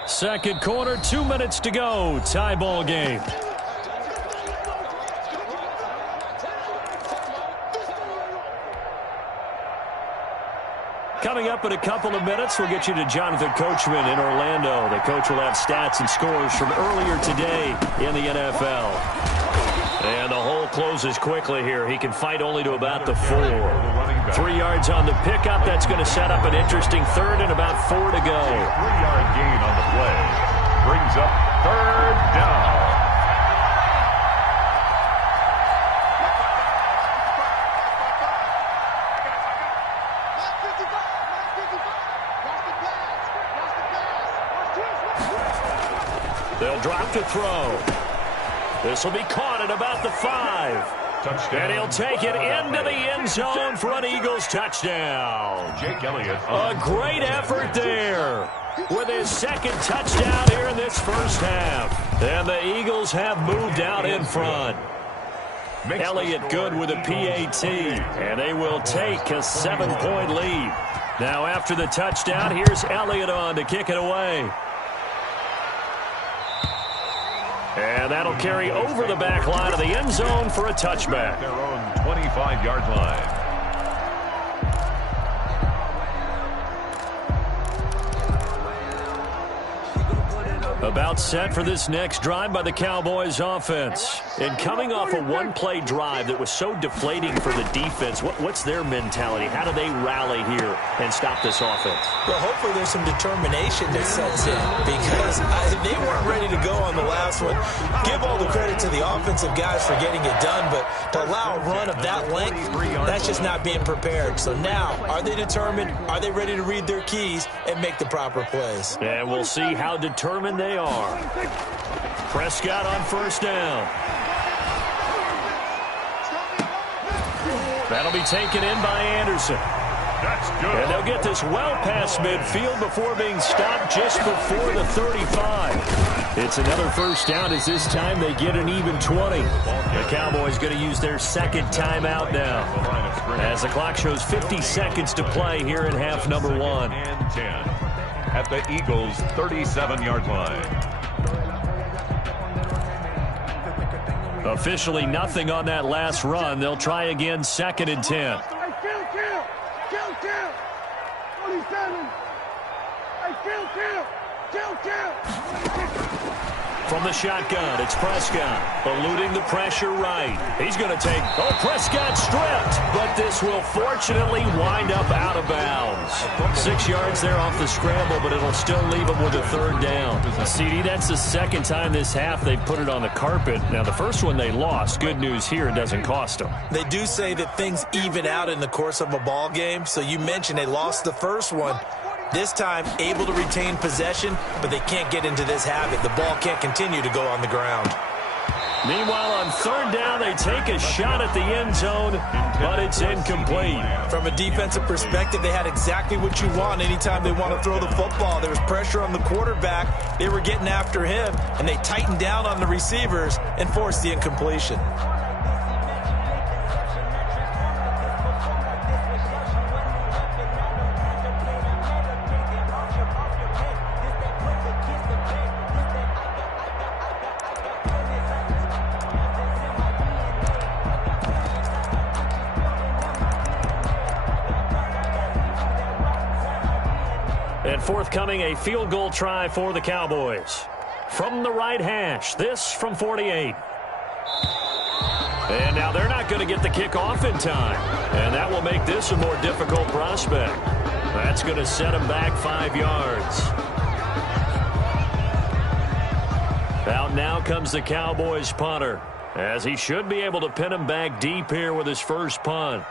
2nd quarter, 2 minutes to go. Tie ball game. Coming up in a couple of minutes, we'll get you to Jonathan Coachman in Orlando. The coach will have stats and scores from earlier today in the NFL. And the hole closes quickly here. He can fight only to about the 4. 3 yards on the pickup. That's going to set up an interesting 3rd and about 4 to go. 3-yard gain on the play. Brings up 3rd down. They'll drop to throw. This will be caught at about the 5. Touchdown. And he'll take it into the end zone for an Eagles touchdown. Jake Elliott. A great effort there with his 2nd touchdown here in this 1st half. And the Eagles have moved out in front. Elliott good with a PAT, and they will take a 7-point lead. Now after the touchdown, here's Elliott on to kick it away. And that'll carry over the back line of the end zone for a touchback. Their own 25-yard line. About set for this next drive by the Cowboys offense. And coming off a one-play drive that was so deflating for the defense, what's their mentality? How do they rally here and stop this offense? Well, hopefully there's some determination that sets in because they weren't ready to go on the last one. Give all the credit to the offensive guys for getting it done, but to allow a run of that length, that's just not being prepared. So now, are they determined? Are they ready to read their keys and make the proper plays? And we'll see how determined they are. Prescott on first down. That'll be taken in by Anderson. That's good. And they'll get this well past midfield before being stopped just before the 35. It's another first down as this time they get an even 20. The Cowboys going to use their second timeout now as the clock shows 50 seconds to play here in half number 1. And 10 at the Eagles' 37-yard line. Officially nothing on that last run. They'll try again, 2nd and 10. From the shotgun, it's Prescott, eluding the pressure right. He's going to take, Prescott stripped, but this will fortunately wind up out of bounds. 6 yards there off the scramble, but it'll still leave him with a 3rd down. CD, that's the second time this half they put it on the carpet. Now, the first one they lost. Good news here, it doesn't cost them. They do say that things even out in the course of a ball game, so you mentioned they lost the first one. This time, able to retain possession, but they can't get into this habit. The ball can't continue to go on the ground. Meanwhile, on 3rd down, they take a shot at the end zone, but it's incomplete. From a defensive perspective, they had exactly what you want anytime they want to throw the football. There was pressure on the quarterback. They were getting after him, and they tightened down on the receivers and forced the incompletion. And forthcoming, a field goal try for the Cowboys. From the right hash, this from 48. And now they're not going to get the kickoff in time. And that will make this a more difficult prospect. That's going to set them back 5 yards. Out now comes the Cowboys punter, as he should be able to pin him back deep here with his first punt.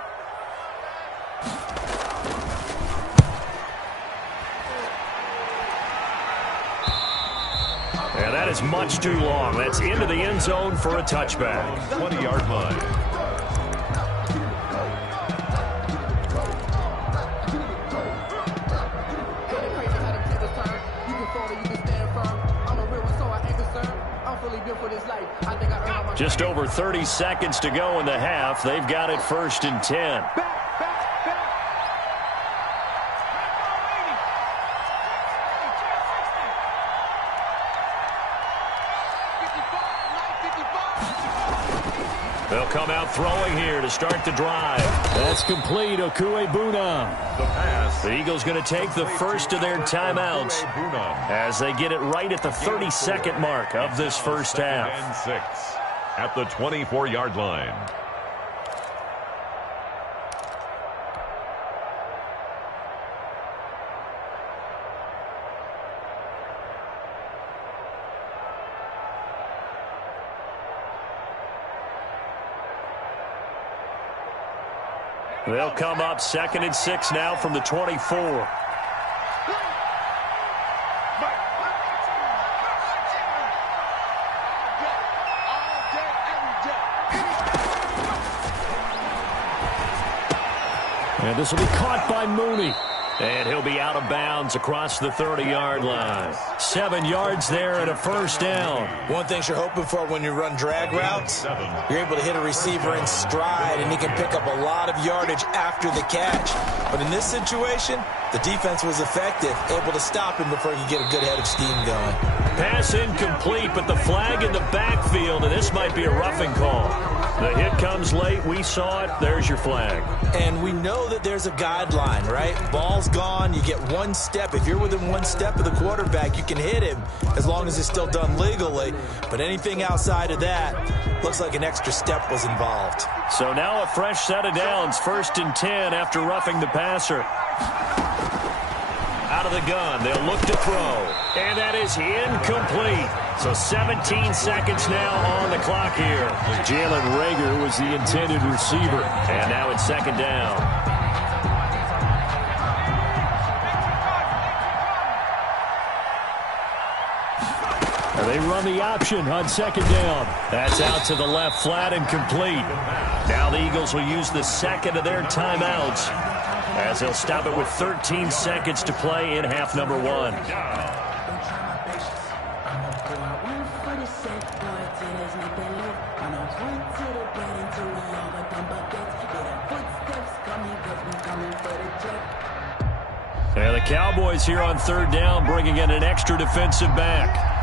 And that is much too long. That's into the end zone for a touchback. 20-yard line. Just over 30 seconds to go in the half. They've got it 1st and 10. They'll come out throwing here to start the drive. That's complete. Okuebuna. The pass. The Eagles going to take the first of their timeouts as they get it right at the 30-second mark of this first half. And 6 at the 24-yard line. They'll come up 2nd and 6 now from the 24. And this will be caught by Mooney. And he'll be out of bounds across the 30-yard line. 7 yards there and a first down. One thing you're hoping for when you run drag routes, you're able to hit a receiver in stride, and he can pick up a lot of yardage after the catch. But in this situation, the defense was effective, able to stop him before he could get a good head of steam going. Pass incomplete, but the flag in the backfield, and this might be a roughing call. The hit comes late. We saw it. There's your flag. And we know that there's a guideline, right? Ball's gone. You get one step. If you're within one step of the quarterback, you can hit him as long as it's still done legally. But anything outside of that, looks like an extra step was involved. So now a fresh set of downs. 1st and 10 after roughing the passer. Out of the gun, they'll look to throw. And that is incomplete. So 17 seconds now on the clock here. Jalen Reagor was the intended receiver. And now it's 2nd down. And they run the option on 2nd down. That's out to the left, flat and complete. Now the Eagles will use the 2nd of their timeouts, as they'll stop it with 13 seconds to play in half number 1. And the Cowboys here on 3rd down, bringing in an extra defensive back.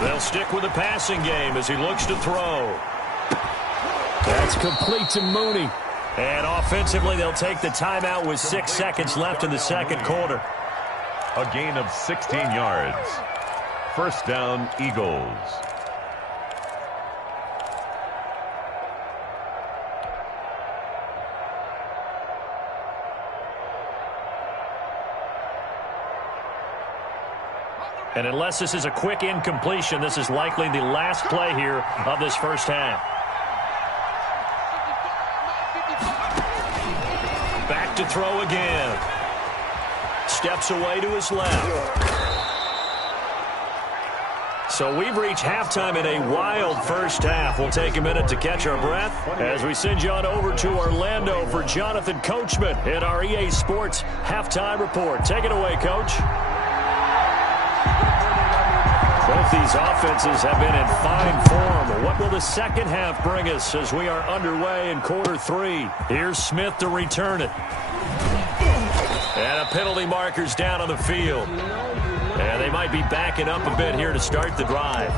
They'll stick with the passing game as he looks to throw. That's complete to Mooney. And offensively, they'll take the timeout with 6 seconds left in the 2nd quarter. A gain of 16 yards. 1st down, Eagles. And unless this is a quick incompletion, this is likely the last play here of this first half. Back to throw again. Steps away to his left. So we've reached halftime in a wild first half. We'll take a minute to catch our breath as we send you on over to Orlando for Jonathan Coachman in our EA Sports Halftime Report. Take it away, Coach. Both these offenses have been in fine form. What will the second half bring us as we are underway in quarter 3? Here's Smith to return it. And a penalty marker's down on the field. And they might be backing up a bit here to start the drive.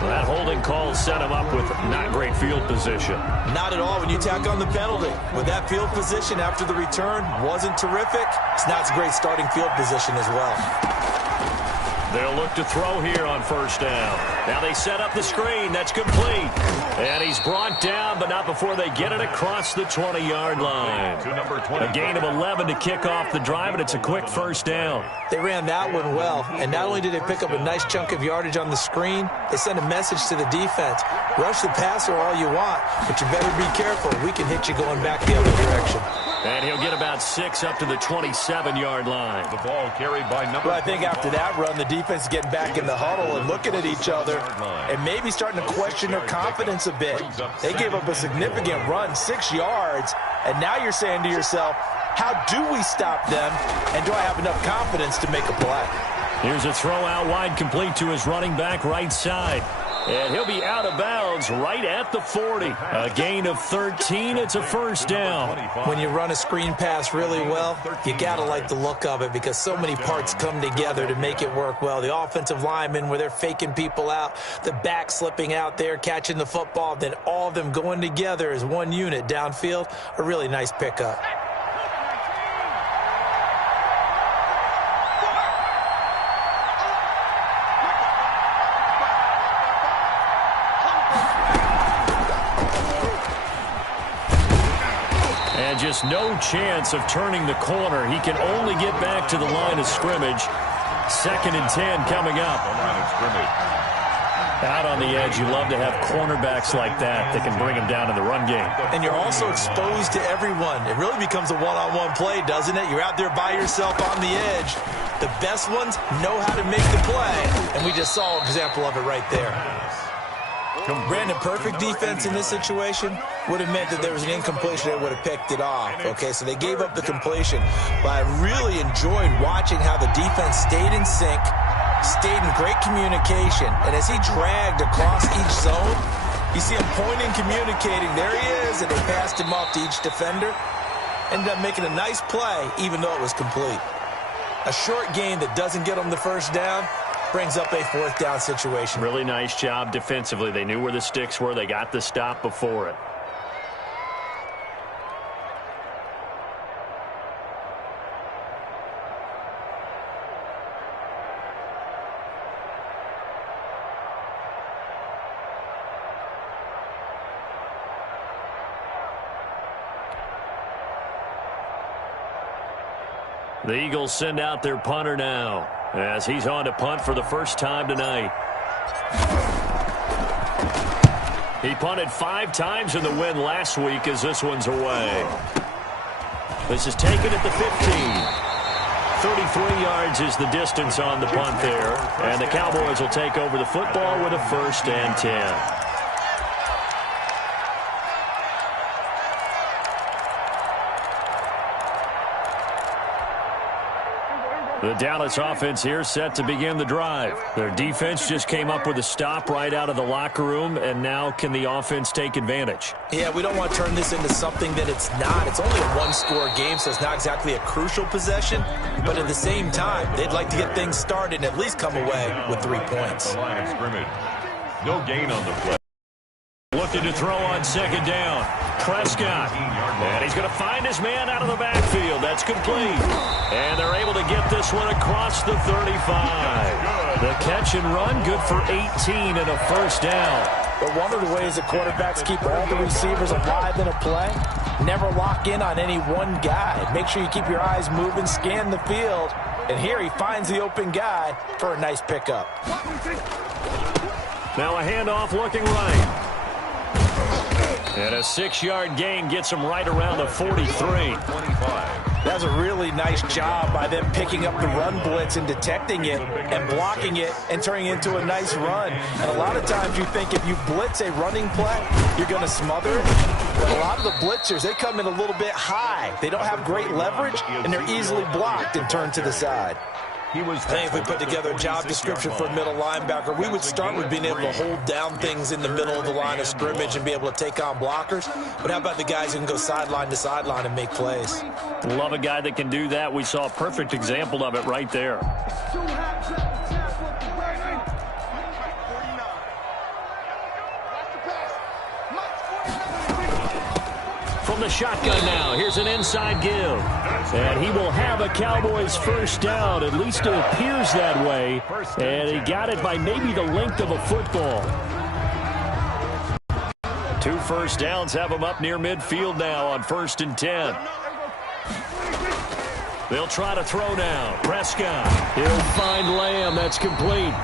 Well, that holding call set him up with not great field position. Not at all when you tack on the penalty. With that field position after the return wasn't terrific, it's not a great starting field position as well. They'll look to throw here on 1st down. Now they set up the screen. That's complete. And he's brought down, but not before they get it across the 20-yard line. To number 20. A gain of 11 to kick off the drive, and it's a quick 1st down. They ran that one well, and not only did they pick up a nice chunk of yardage on the screen, they sent a message to the defense. Rush the passer all you want, but you better be careful. We can hit you going back the other direction. And he'll get about 6 up to the 27-yard line. The ball carried by number 24. I think after that run, the defense is getting back in the huddle and looking at each other and maybe starting to question their confidence a bit. They gave up a significant run, 6 yards, and now you're saying to yourself, how do we stop them, and do I have enough confidence to make a play? Here's a throw out wide, complete to his running back right side. And he'll be out of bounds right at the 40. A gain of 13. It's a 1st down. When you run a screen pass really well, you got to like the look of it because so many parts come together to make it work well. The offensive linemen where they're faking people out, the back slipping out there, catching the football, then all of them going together as one unit downfield. A really nice pickup. Just no chance of turning the corner. He can only get back to the line of scrimmage. 2nd and 10 coming up. The line of scrimmage. Out on the edge, you love to have cornerbacks like that can bring them down in the run game. And you're also exposed to everyone. It really becomes a one-on-one play, doesn't it? You're out there by yourself on the edge. The best ones know how to make the play, and we just saw an example of it right there. Brandon, perfect defense in this situation would have meant that there was an incompletion. They would have picked it off. Okay, so they gave up the completion. But I really enjoyed watching how the defense stayed in sync, stayed in great communication, and as he dragged across each zone, you see him pointing, communicating. There he is, and they passed him off to each defender. Ended up making a nice play, even though it was complete. A short gain that doesn't get him the first down brings up a fourth down situation. Really nice job defensively. They knew where the sticks were. They got the stop before it. The Eagles send out their punter now, as he's on to punt for the first time tonight. He punted 5 times in the win last week as this one's away. This is taken at the 15. 33 yards is the distance on the punt there, and the Cowboys will take over the football with a 1st and 10. The Dallas offense here set to begin the drive. Their defense just came up with a stop right out of the locker room, and now can the offense take advantage? Yeah, we don't want to turn this into something that it's not. It's only a one-score game, so it's not exactly a crucial possession. But at the same time, they'd like to get things started and at least come away with 3 points. The line of scrimmage. No gain on the play. Looking to throw on 2nd down. Prescott. And he's going to find his man out of the backfield. That's complete. And they're able to get this one across the 35. The catch and run, good for 18 and a 1st down. But one of the ways that quarterbacks keep all the receivers alive in a play, never lock in on any one guy. Make sure you keep your eyes moving, scan the field. And here he finds the open guy for a nice pickup. Now a handoff looking right. And a 6-yard gain gets him right around the 43. That's a really nice job by them picking up the run blitz and detecting it and blocking it and turning it into a nice run. And a lot of times you think if you blitz a running play, you're going to smother it. But a lot of the blitzers, they come in a little bit high. They don't have great leverage, and they're easily blocked and turned to the side. I think if we put together a job description for a middle linebacker, we would start with being able to hold down things in the middle of the line of scrimmage and be able to take on blockers. But how about the guys who can go sideline to sideline and make plays? Love a guy that can do that. We saw a perfect example of it right there. From the shotgun now, here's an inside give. And he will have a Cowboys 1st down. At least it appears that way. And he got it by maybe the length of a football. 2 first downs have him up near midfield now on 1st and 10. They'll try to throw now. Prescott. He'll find Lamb. That's complete.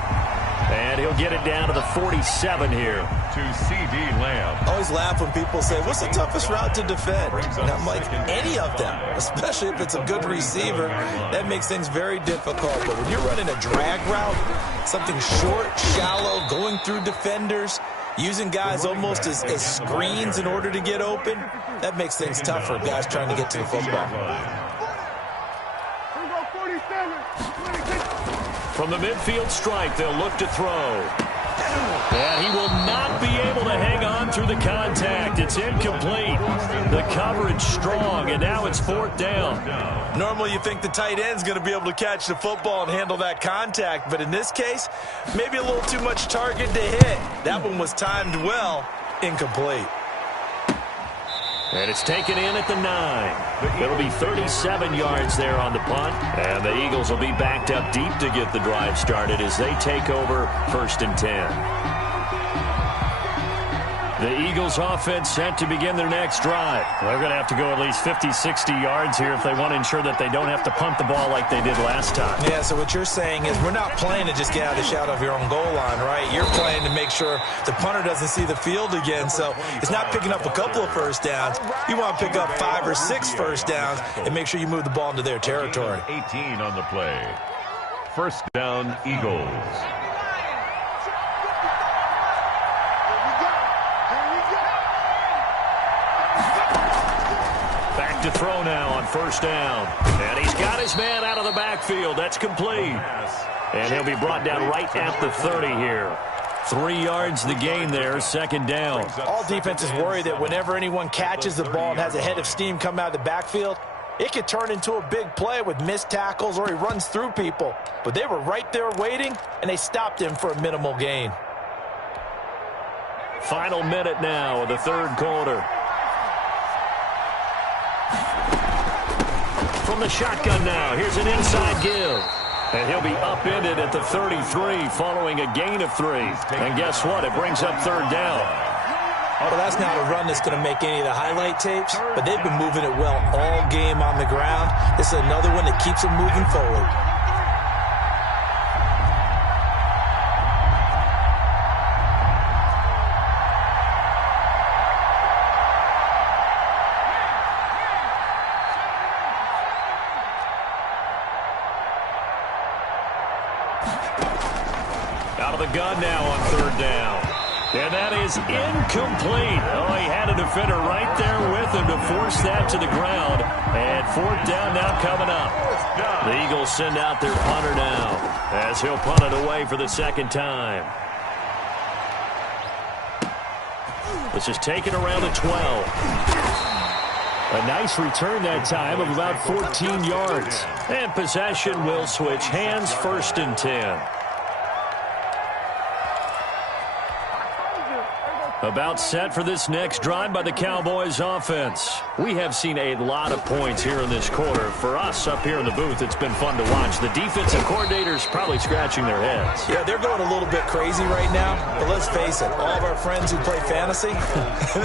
And he'll get it down to the 47 here. To C.D. Lamb. I always laugh when people say, what's the toughest route to defend? And I'm like, any of them, especially if it's a good receiver. That makes things very difficult. But when you're running a drag route, something short, shallow, going through defenders, using guys almost as screens in order to get open, that makes things tough for guys trying to get to the football. From the midfield stripe, they'll look to throw. And he will not be able to hang on through the contact. It's incomplete. The coverage strong, and now it's 4th down. Normally you think the tight end's going to be able to catch the football and handle that contact, but in this case, maybe a little too much target to hit. That one was timed well, incomplete. And it's taken in at the 9. It'll be 37 yards there on the punt. And the Eagles will be backed up deep to get the drive started as they take over 1st and 10. The Eagles offense set to begin their next drive. They're going to have to go at least 50, 60 yards here if they want to ensure that they don't have to punt the ball like they did last time. Yeah, so what you're saying is we're not playing to just get out of the shadow of your own goal line, right? You're playing to make sure the punter doesn't see the field again. So it's not picking up a couple of first downs. You want to pick up 5 or 6 first downs and make sure you move the ball into their territory. 18 on the play. First down, Eagles. Back to throw now on first down. And he's got his man out of the backfield. That's complete. And he'll be brought down right at the 30 here. 3 yards the gain there, second down. All defenses worry that whenever anyone catches the ball and has a head of steam come out of the backfield, it could turn into a big play with missed tackles or he runs through people. But they were right there waiting, and they stopped him for a minimal gain. Final minute now of the third quarter. From the shotgun now, here's an inside give. And he'll be upended at the 33 following a gain of 3. And guess what? It brings up third down. Oh, that's not a run that's going to make any of the highlight tapes, but they've been moving it well all game on the ground. This is another one that keeps them moving forward. Out of the gun now on third down. And that is incomplete. Oh, he had a defender right there with him to force that to the ground. And fourth down now coming up. The Eagles send out their punter now as he'll punt it away for the second time. This is taken around the 12. A nice return that time of about 14 yards. And possession will switch hands, first and 10. About set for this next drive by the Cowboys offense. We have seen a lot of points here in this quarter. For us up here in the booth, it's been fun to watch. The defensive coordinators probably scratching their heads. Yeah, they're going a little bit crazy right now. But let's face it, all of our friends who play fantasy,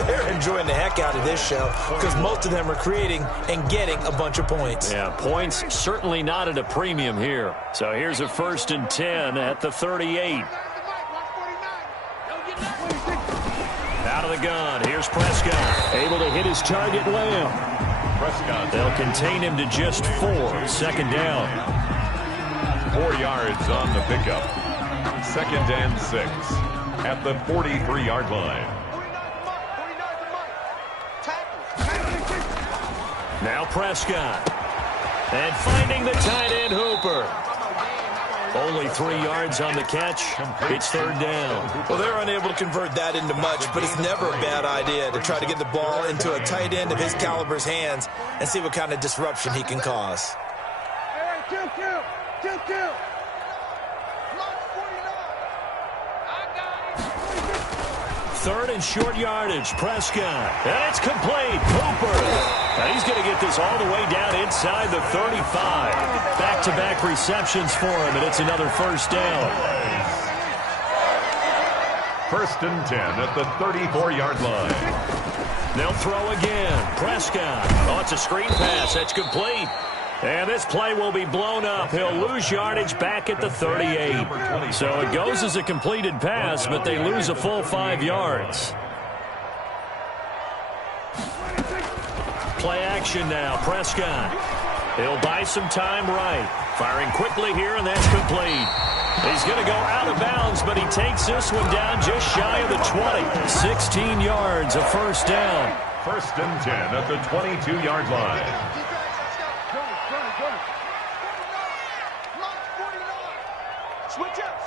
they're enjoying the heck out of this show because most of them are creating and getting a bunch of points. Yeah, points certainly not at a premium here. So here's a first and 10 at the 38. Out of the gun. Here's Prescott. Able to hit his target, Lamb. Prescott. They'll contain him to just 4. Second down. 4 yards on the pickup. Second and 6 at the 43-yard line. Now Prescott. And finding the tight end Hooper. Only 3 yards on the catch. It's third down. Well, they're unable to convert that into much, but it's never a bad idea to try to get the ball into a tight end of his caliber's hands and see what kind of disruption he can cause. Third and short yardage. Prescott. And it's complete. Hooper. And he's going to get this all the way down inside the 35. Back-to-back receptions for him, and it's another first down. First and 10 at the 34-yard line. They'll throw again. Prescott. Oh, it's a screen pass. That's complete. And this play will be blown up. He'll lose yardage back at the 38. So it goes as a completed pass, but they lose a full 5 yards. Play action now. Prescott. He'll buy some time right. Firing quickly here, and that's complete. He's going to go out of bounds, but he takes this one down just shy of the 20. 16 yards, a first down. First and 10 at the 22-yard line. Switch up.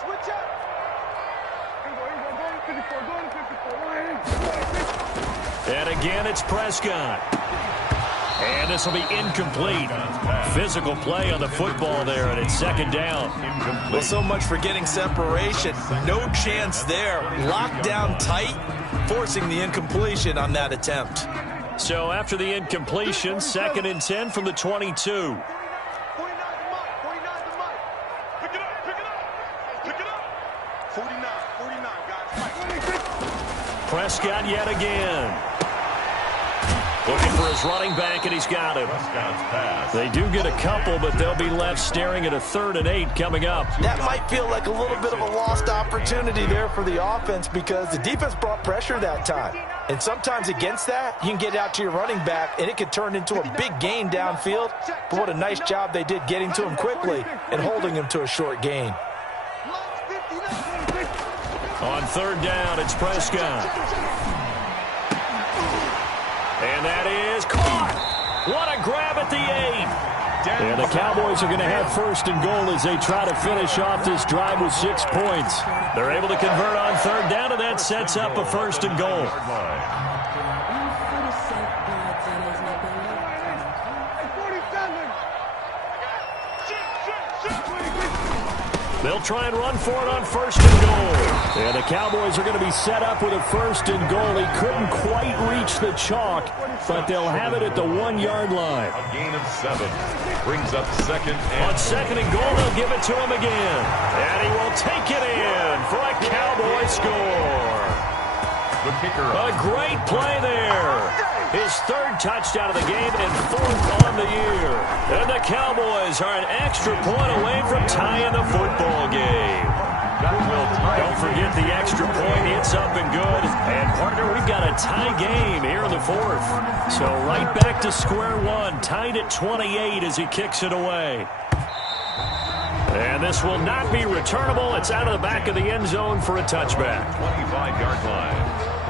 And again, it's Prescott. And this will be incomplete. Physical play on the football there, and it's second down. Well, so much for getting separation. No chance there. Locked down tight, forcing the incompletion on that attempt. So after the incompletion, second and 10 from the 22. Prescott yet again. Looking for his running back, and he's got him. They do get a couple, but they'll be left staring at a 3rd and 8 coming up. That might feel like a little bit of a lost opportunity there for the offense because the defense brought pressure that time. And sometimes against that, you can get out to your running back, and it could turn into a big gain downfield. But what a nice job they did getting to him quickly and holding him to a short gain. On 3rd down, it's Prescott. And that is caught. What a grab at the 8. And the Cowboys are going to have 1st and goal as they try to finish off this drive with 6 points. They're able to convert on 3rd down, and that sets up a 1st and goal. They'll try and run for it on 1st and goal. And the Cowboys are going to be set up with a 1st and goal. He couldn't quite reach the chalk, but they'll have it at the 1-yard line. A gain of 7. Brings up 2nd and... On 2nd and goal, they'll give it to him again. And he will take it in for a Cowboy score. The kicker. A great play there. His 3rd touchdown of the game and 4th on the year. And the Cowboys are an extra point away from tying the football game. Don't forget the extra point. It's up and good. And, partner, we've got a tie game here in the 4th. So right back to square one. Tied at 28 as he kicks it away. And this will not be returnable. It's out of the back of the end zone for a touchback. 25-yard line.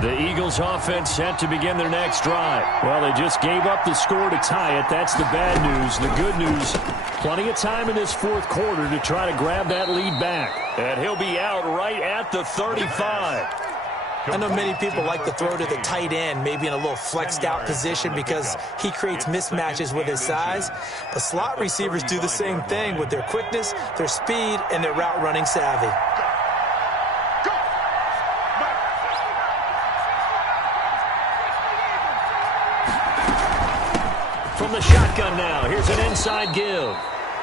The Eagles offense set to begin their next drive. Well, they just gave up the score to tie it. That's the bad news. The good news, plenty of time in this 4th quarter to try to grab that lead back. And he'll be out right at the 35. I know many people like to throw to the tight end, maybe in a little flexed out position because he creates mismatches with his size. But slot receivers do the same thing with their quickness, their speed, and their route running savvy. From the shotgun now, here's an inside give.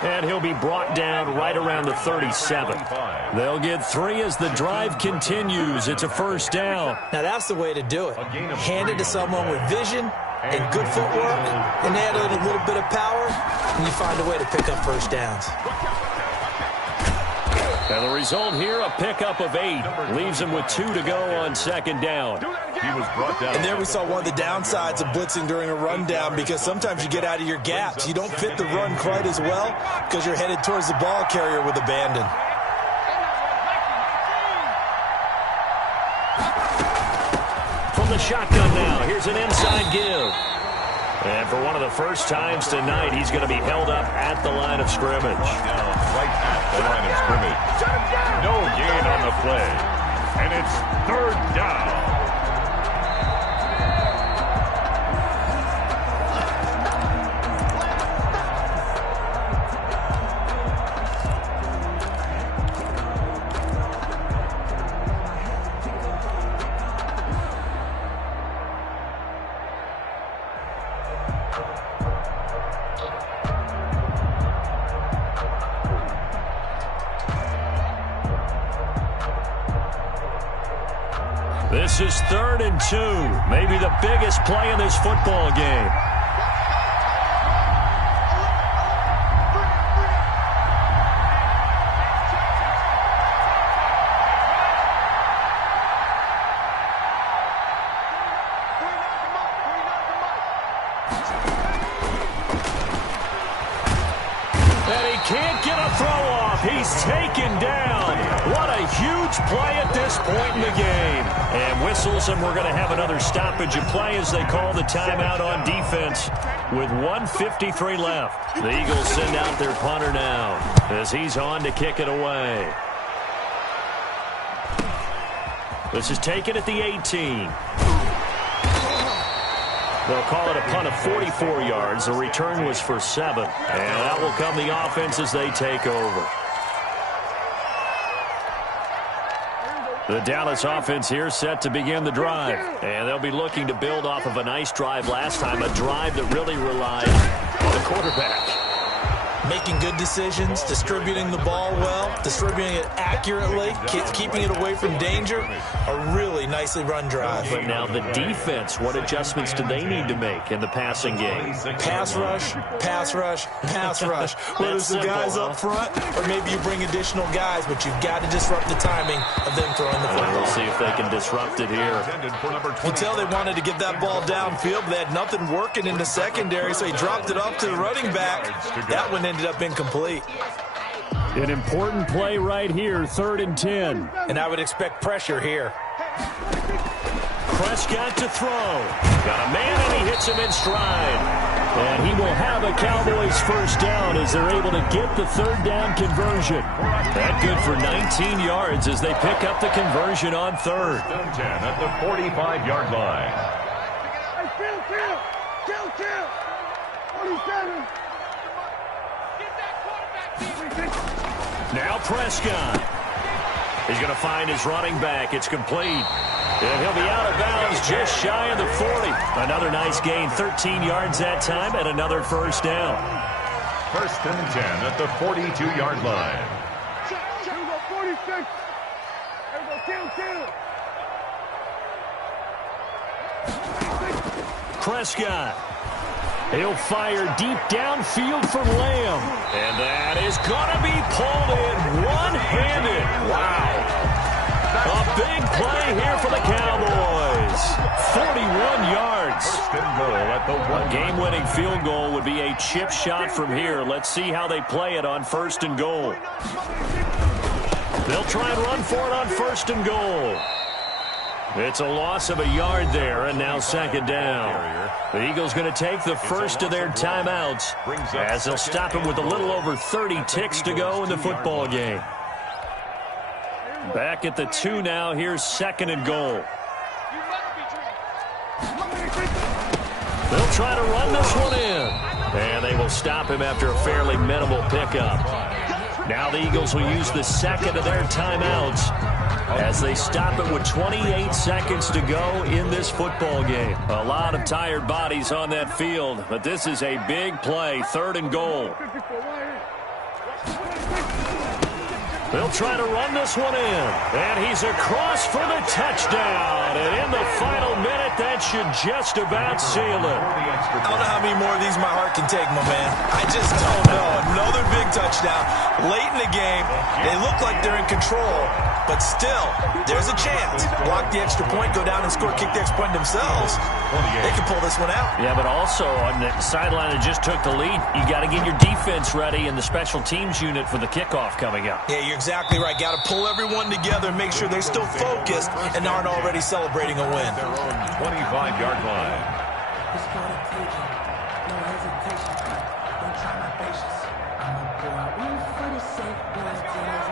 And he'll be brought down right around the 37. They'll get 3 as the drive continues. It's a 1st down. Now that's the way to do it. Hand it to someone with vision and good footwork, and add a little bit of power, and you find a way to pick up 1st downs. And the result here, a pickup of 8. Leaves him with 2 to go on 2nd down. He was brought down. And there we saw one of the downsides of blitzing during a rundown because sometimes you get out of your gaps. You don't fit the run quite as well because you're headed towards the ball carrier with abandon. From the shotgun now, here's an inside give. And for one of the first times tonight, he's going to be held up at the line of scrimmage. Right at the line of scrimmage. No gain on the play. And it's 3rd down. This is 3rd and 2. Maybe the biggest play in this football game. And he can't get a throw off. He's taken down. What a huge play at this point in the game. And whistles, and we're going to have another stoppage of play as they call the timeout on defense with 1:53 left. The Eagles send out their punter now as he's on to kick it away. This is taken at the 18. They'll call it a punt of 44 yards. The return was for 7. And out will come the offense as they take over. The Dallas offense here set to begin the drive. And they'll be looking to build off of a nice drive last time, a drive that really relied on the quarterback. Making good decisions, distributing the ball well, distributing it accurately, keeping it away from danger. A really nicely run drive. But now the defense, what adjustments do they need to make in the passing game? Pass rush, pass rush, pass rush. Whether it's the guys up front or maybe you bring additional guys, but you've got to disrupt the timing of them throwing the football. We'll see if they can disrupt it here. You can tell they wanted to get that ball downfield, but they had nothing working in the secondary, so he dropped it up to the running back. That one ended up incomplete. An important play right here, 3rd and 10. And I would expect pressure here. Prescott to throw. Got a man, and he hits him in stride. And he will have a Cowboys first down as they're able to get the 3rd down conversion. That good for 19 yards as they pick up the conversion on 3rd. 10 at the 45-yard line. Kill. 47. Now Prescott. He's going to find his running back. It's complete. And he'll be out of bounds just shy of the 40. Another nice gain, 13 yards that time, and another first down. 1st and 10 at the 42-yard line. Here we go, 46. Here we go, kill. Prescott. He'll fire deep downfield for Lamb. And that is going to be pulled in one-handed. Wow. A big play here for the Cowboys. 41 yards. First and goal at the 1. A game-winning field goal would be a chip shot from here. Let's see how they play it on 1st and goal. They'll try and run for it on 1st and goal. It's a loss of a yard there, and now 2nd down. The Eagles going to take the first of their timeouts as they'll stop him with a little over 30 ticks to go in the football game. Back at the 2 now. Here's 2nd and goal. They'll try to run this one in. And they will stop him after a fairly minimal pickup. Now the Eagles will use the 2nd of their timeouts as they stop it with 28 seconds to go in this football game. A lot of tired bodies on that field, but this is a big play, 3rd and goal. They'll try to run this one in, and he's across for the touchdown. And in the final minute, that should just about seal it. I don't know how many more of these my heart can take, my man. I just don't know. Another big touchdown late in the game. They look like they're in control, but still, there's a chance. Block the extra point, go down and score, kick the extra point themselves. They can pull this one out. Yeah, but also on the sideline that just took the lead, you got to get your defense ready and the special teams unit for the kickoff coming up. Yeah, you're exactly right. Got to pull everyone together and make sure they're still focused and aren't already celebrating a win. Their own 25-yard line.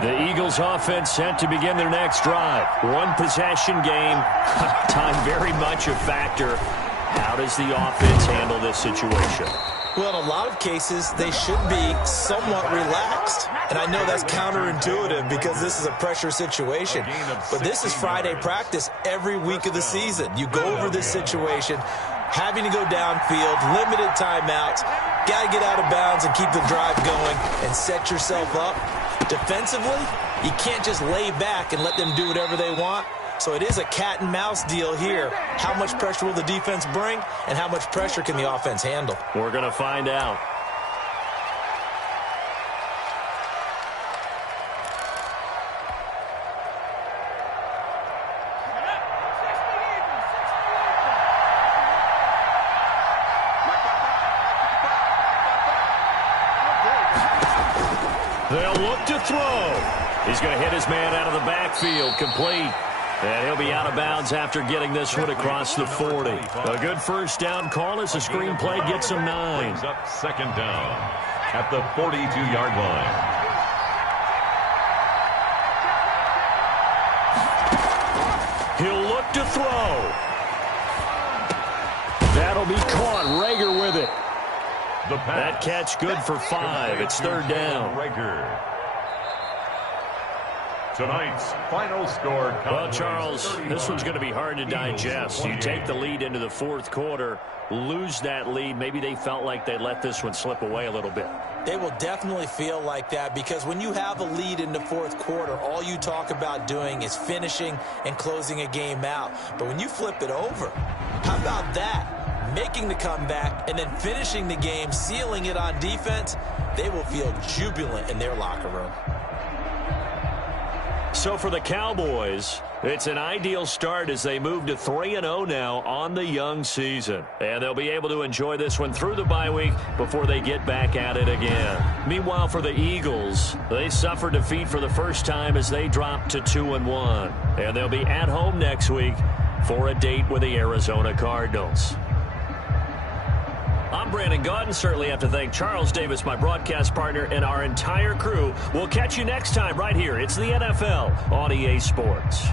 The Eagles offense set to begin their next drive. One possession game. Time very much a factor. How does the offense handle this situation? Well, in a lot of cases, they should be somewhat relaxed. And I know that's counterintuitive because this is a pressure situation. But this is Friday practice every week of the season. You go over this situation, having to go downfield, limited timeouts, got to get out of bounds and keep the drive going and set yourself up. Defensively, you can't just lay back and let them do whatever they want. So it is a cat and mouse deal here. How much pressure will the defense bring, and how much pressure can the offense handle? We're going to find out. They'll look to throw. He's going to hit his man out of the backfield, complete. And he'll be out of bounds after getting this one across the 40. A good first down call as the screenplay gets him 9. Brings up 2nd down at the 42-yard line. He'll look to throw. That'll be caught. Rager with it. That catch good for 5. It's 3rd down. Rager. Tonight's final score. Well, Charles, this one's going to be hard to digest. You take the lead into the fourth quarter, lose that lead. Maybe they felt like they let this one slip away a little bit. They will definitely feel like that because when you have a lead in the fourth quarter, all you talk about doing is finishing and closing a game out. But when you flip it over, how about that? Making the comeback and then finishing the game, sealing it on defense, they will feel jubilant in their locker room. So for the Cowboys, it's an ideal start as they move to 3-0 now on the young season. And they'll be able to enjoy this one through the bye week before they get back at it again. Meanwhile, for the Eagles, they suffered defeat for the first time as they dropped to 2-1. And they'll be at home next week for a date with the Arizona Cardinals. I'm Brandon Gaudin. Certainly have to thank Charles Davis, my broadcast partner, and our entire crew. We'll catch you next time right here. It's the NFL on EA Sports.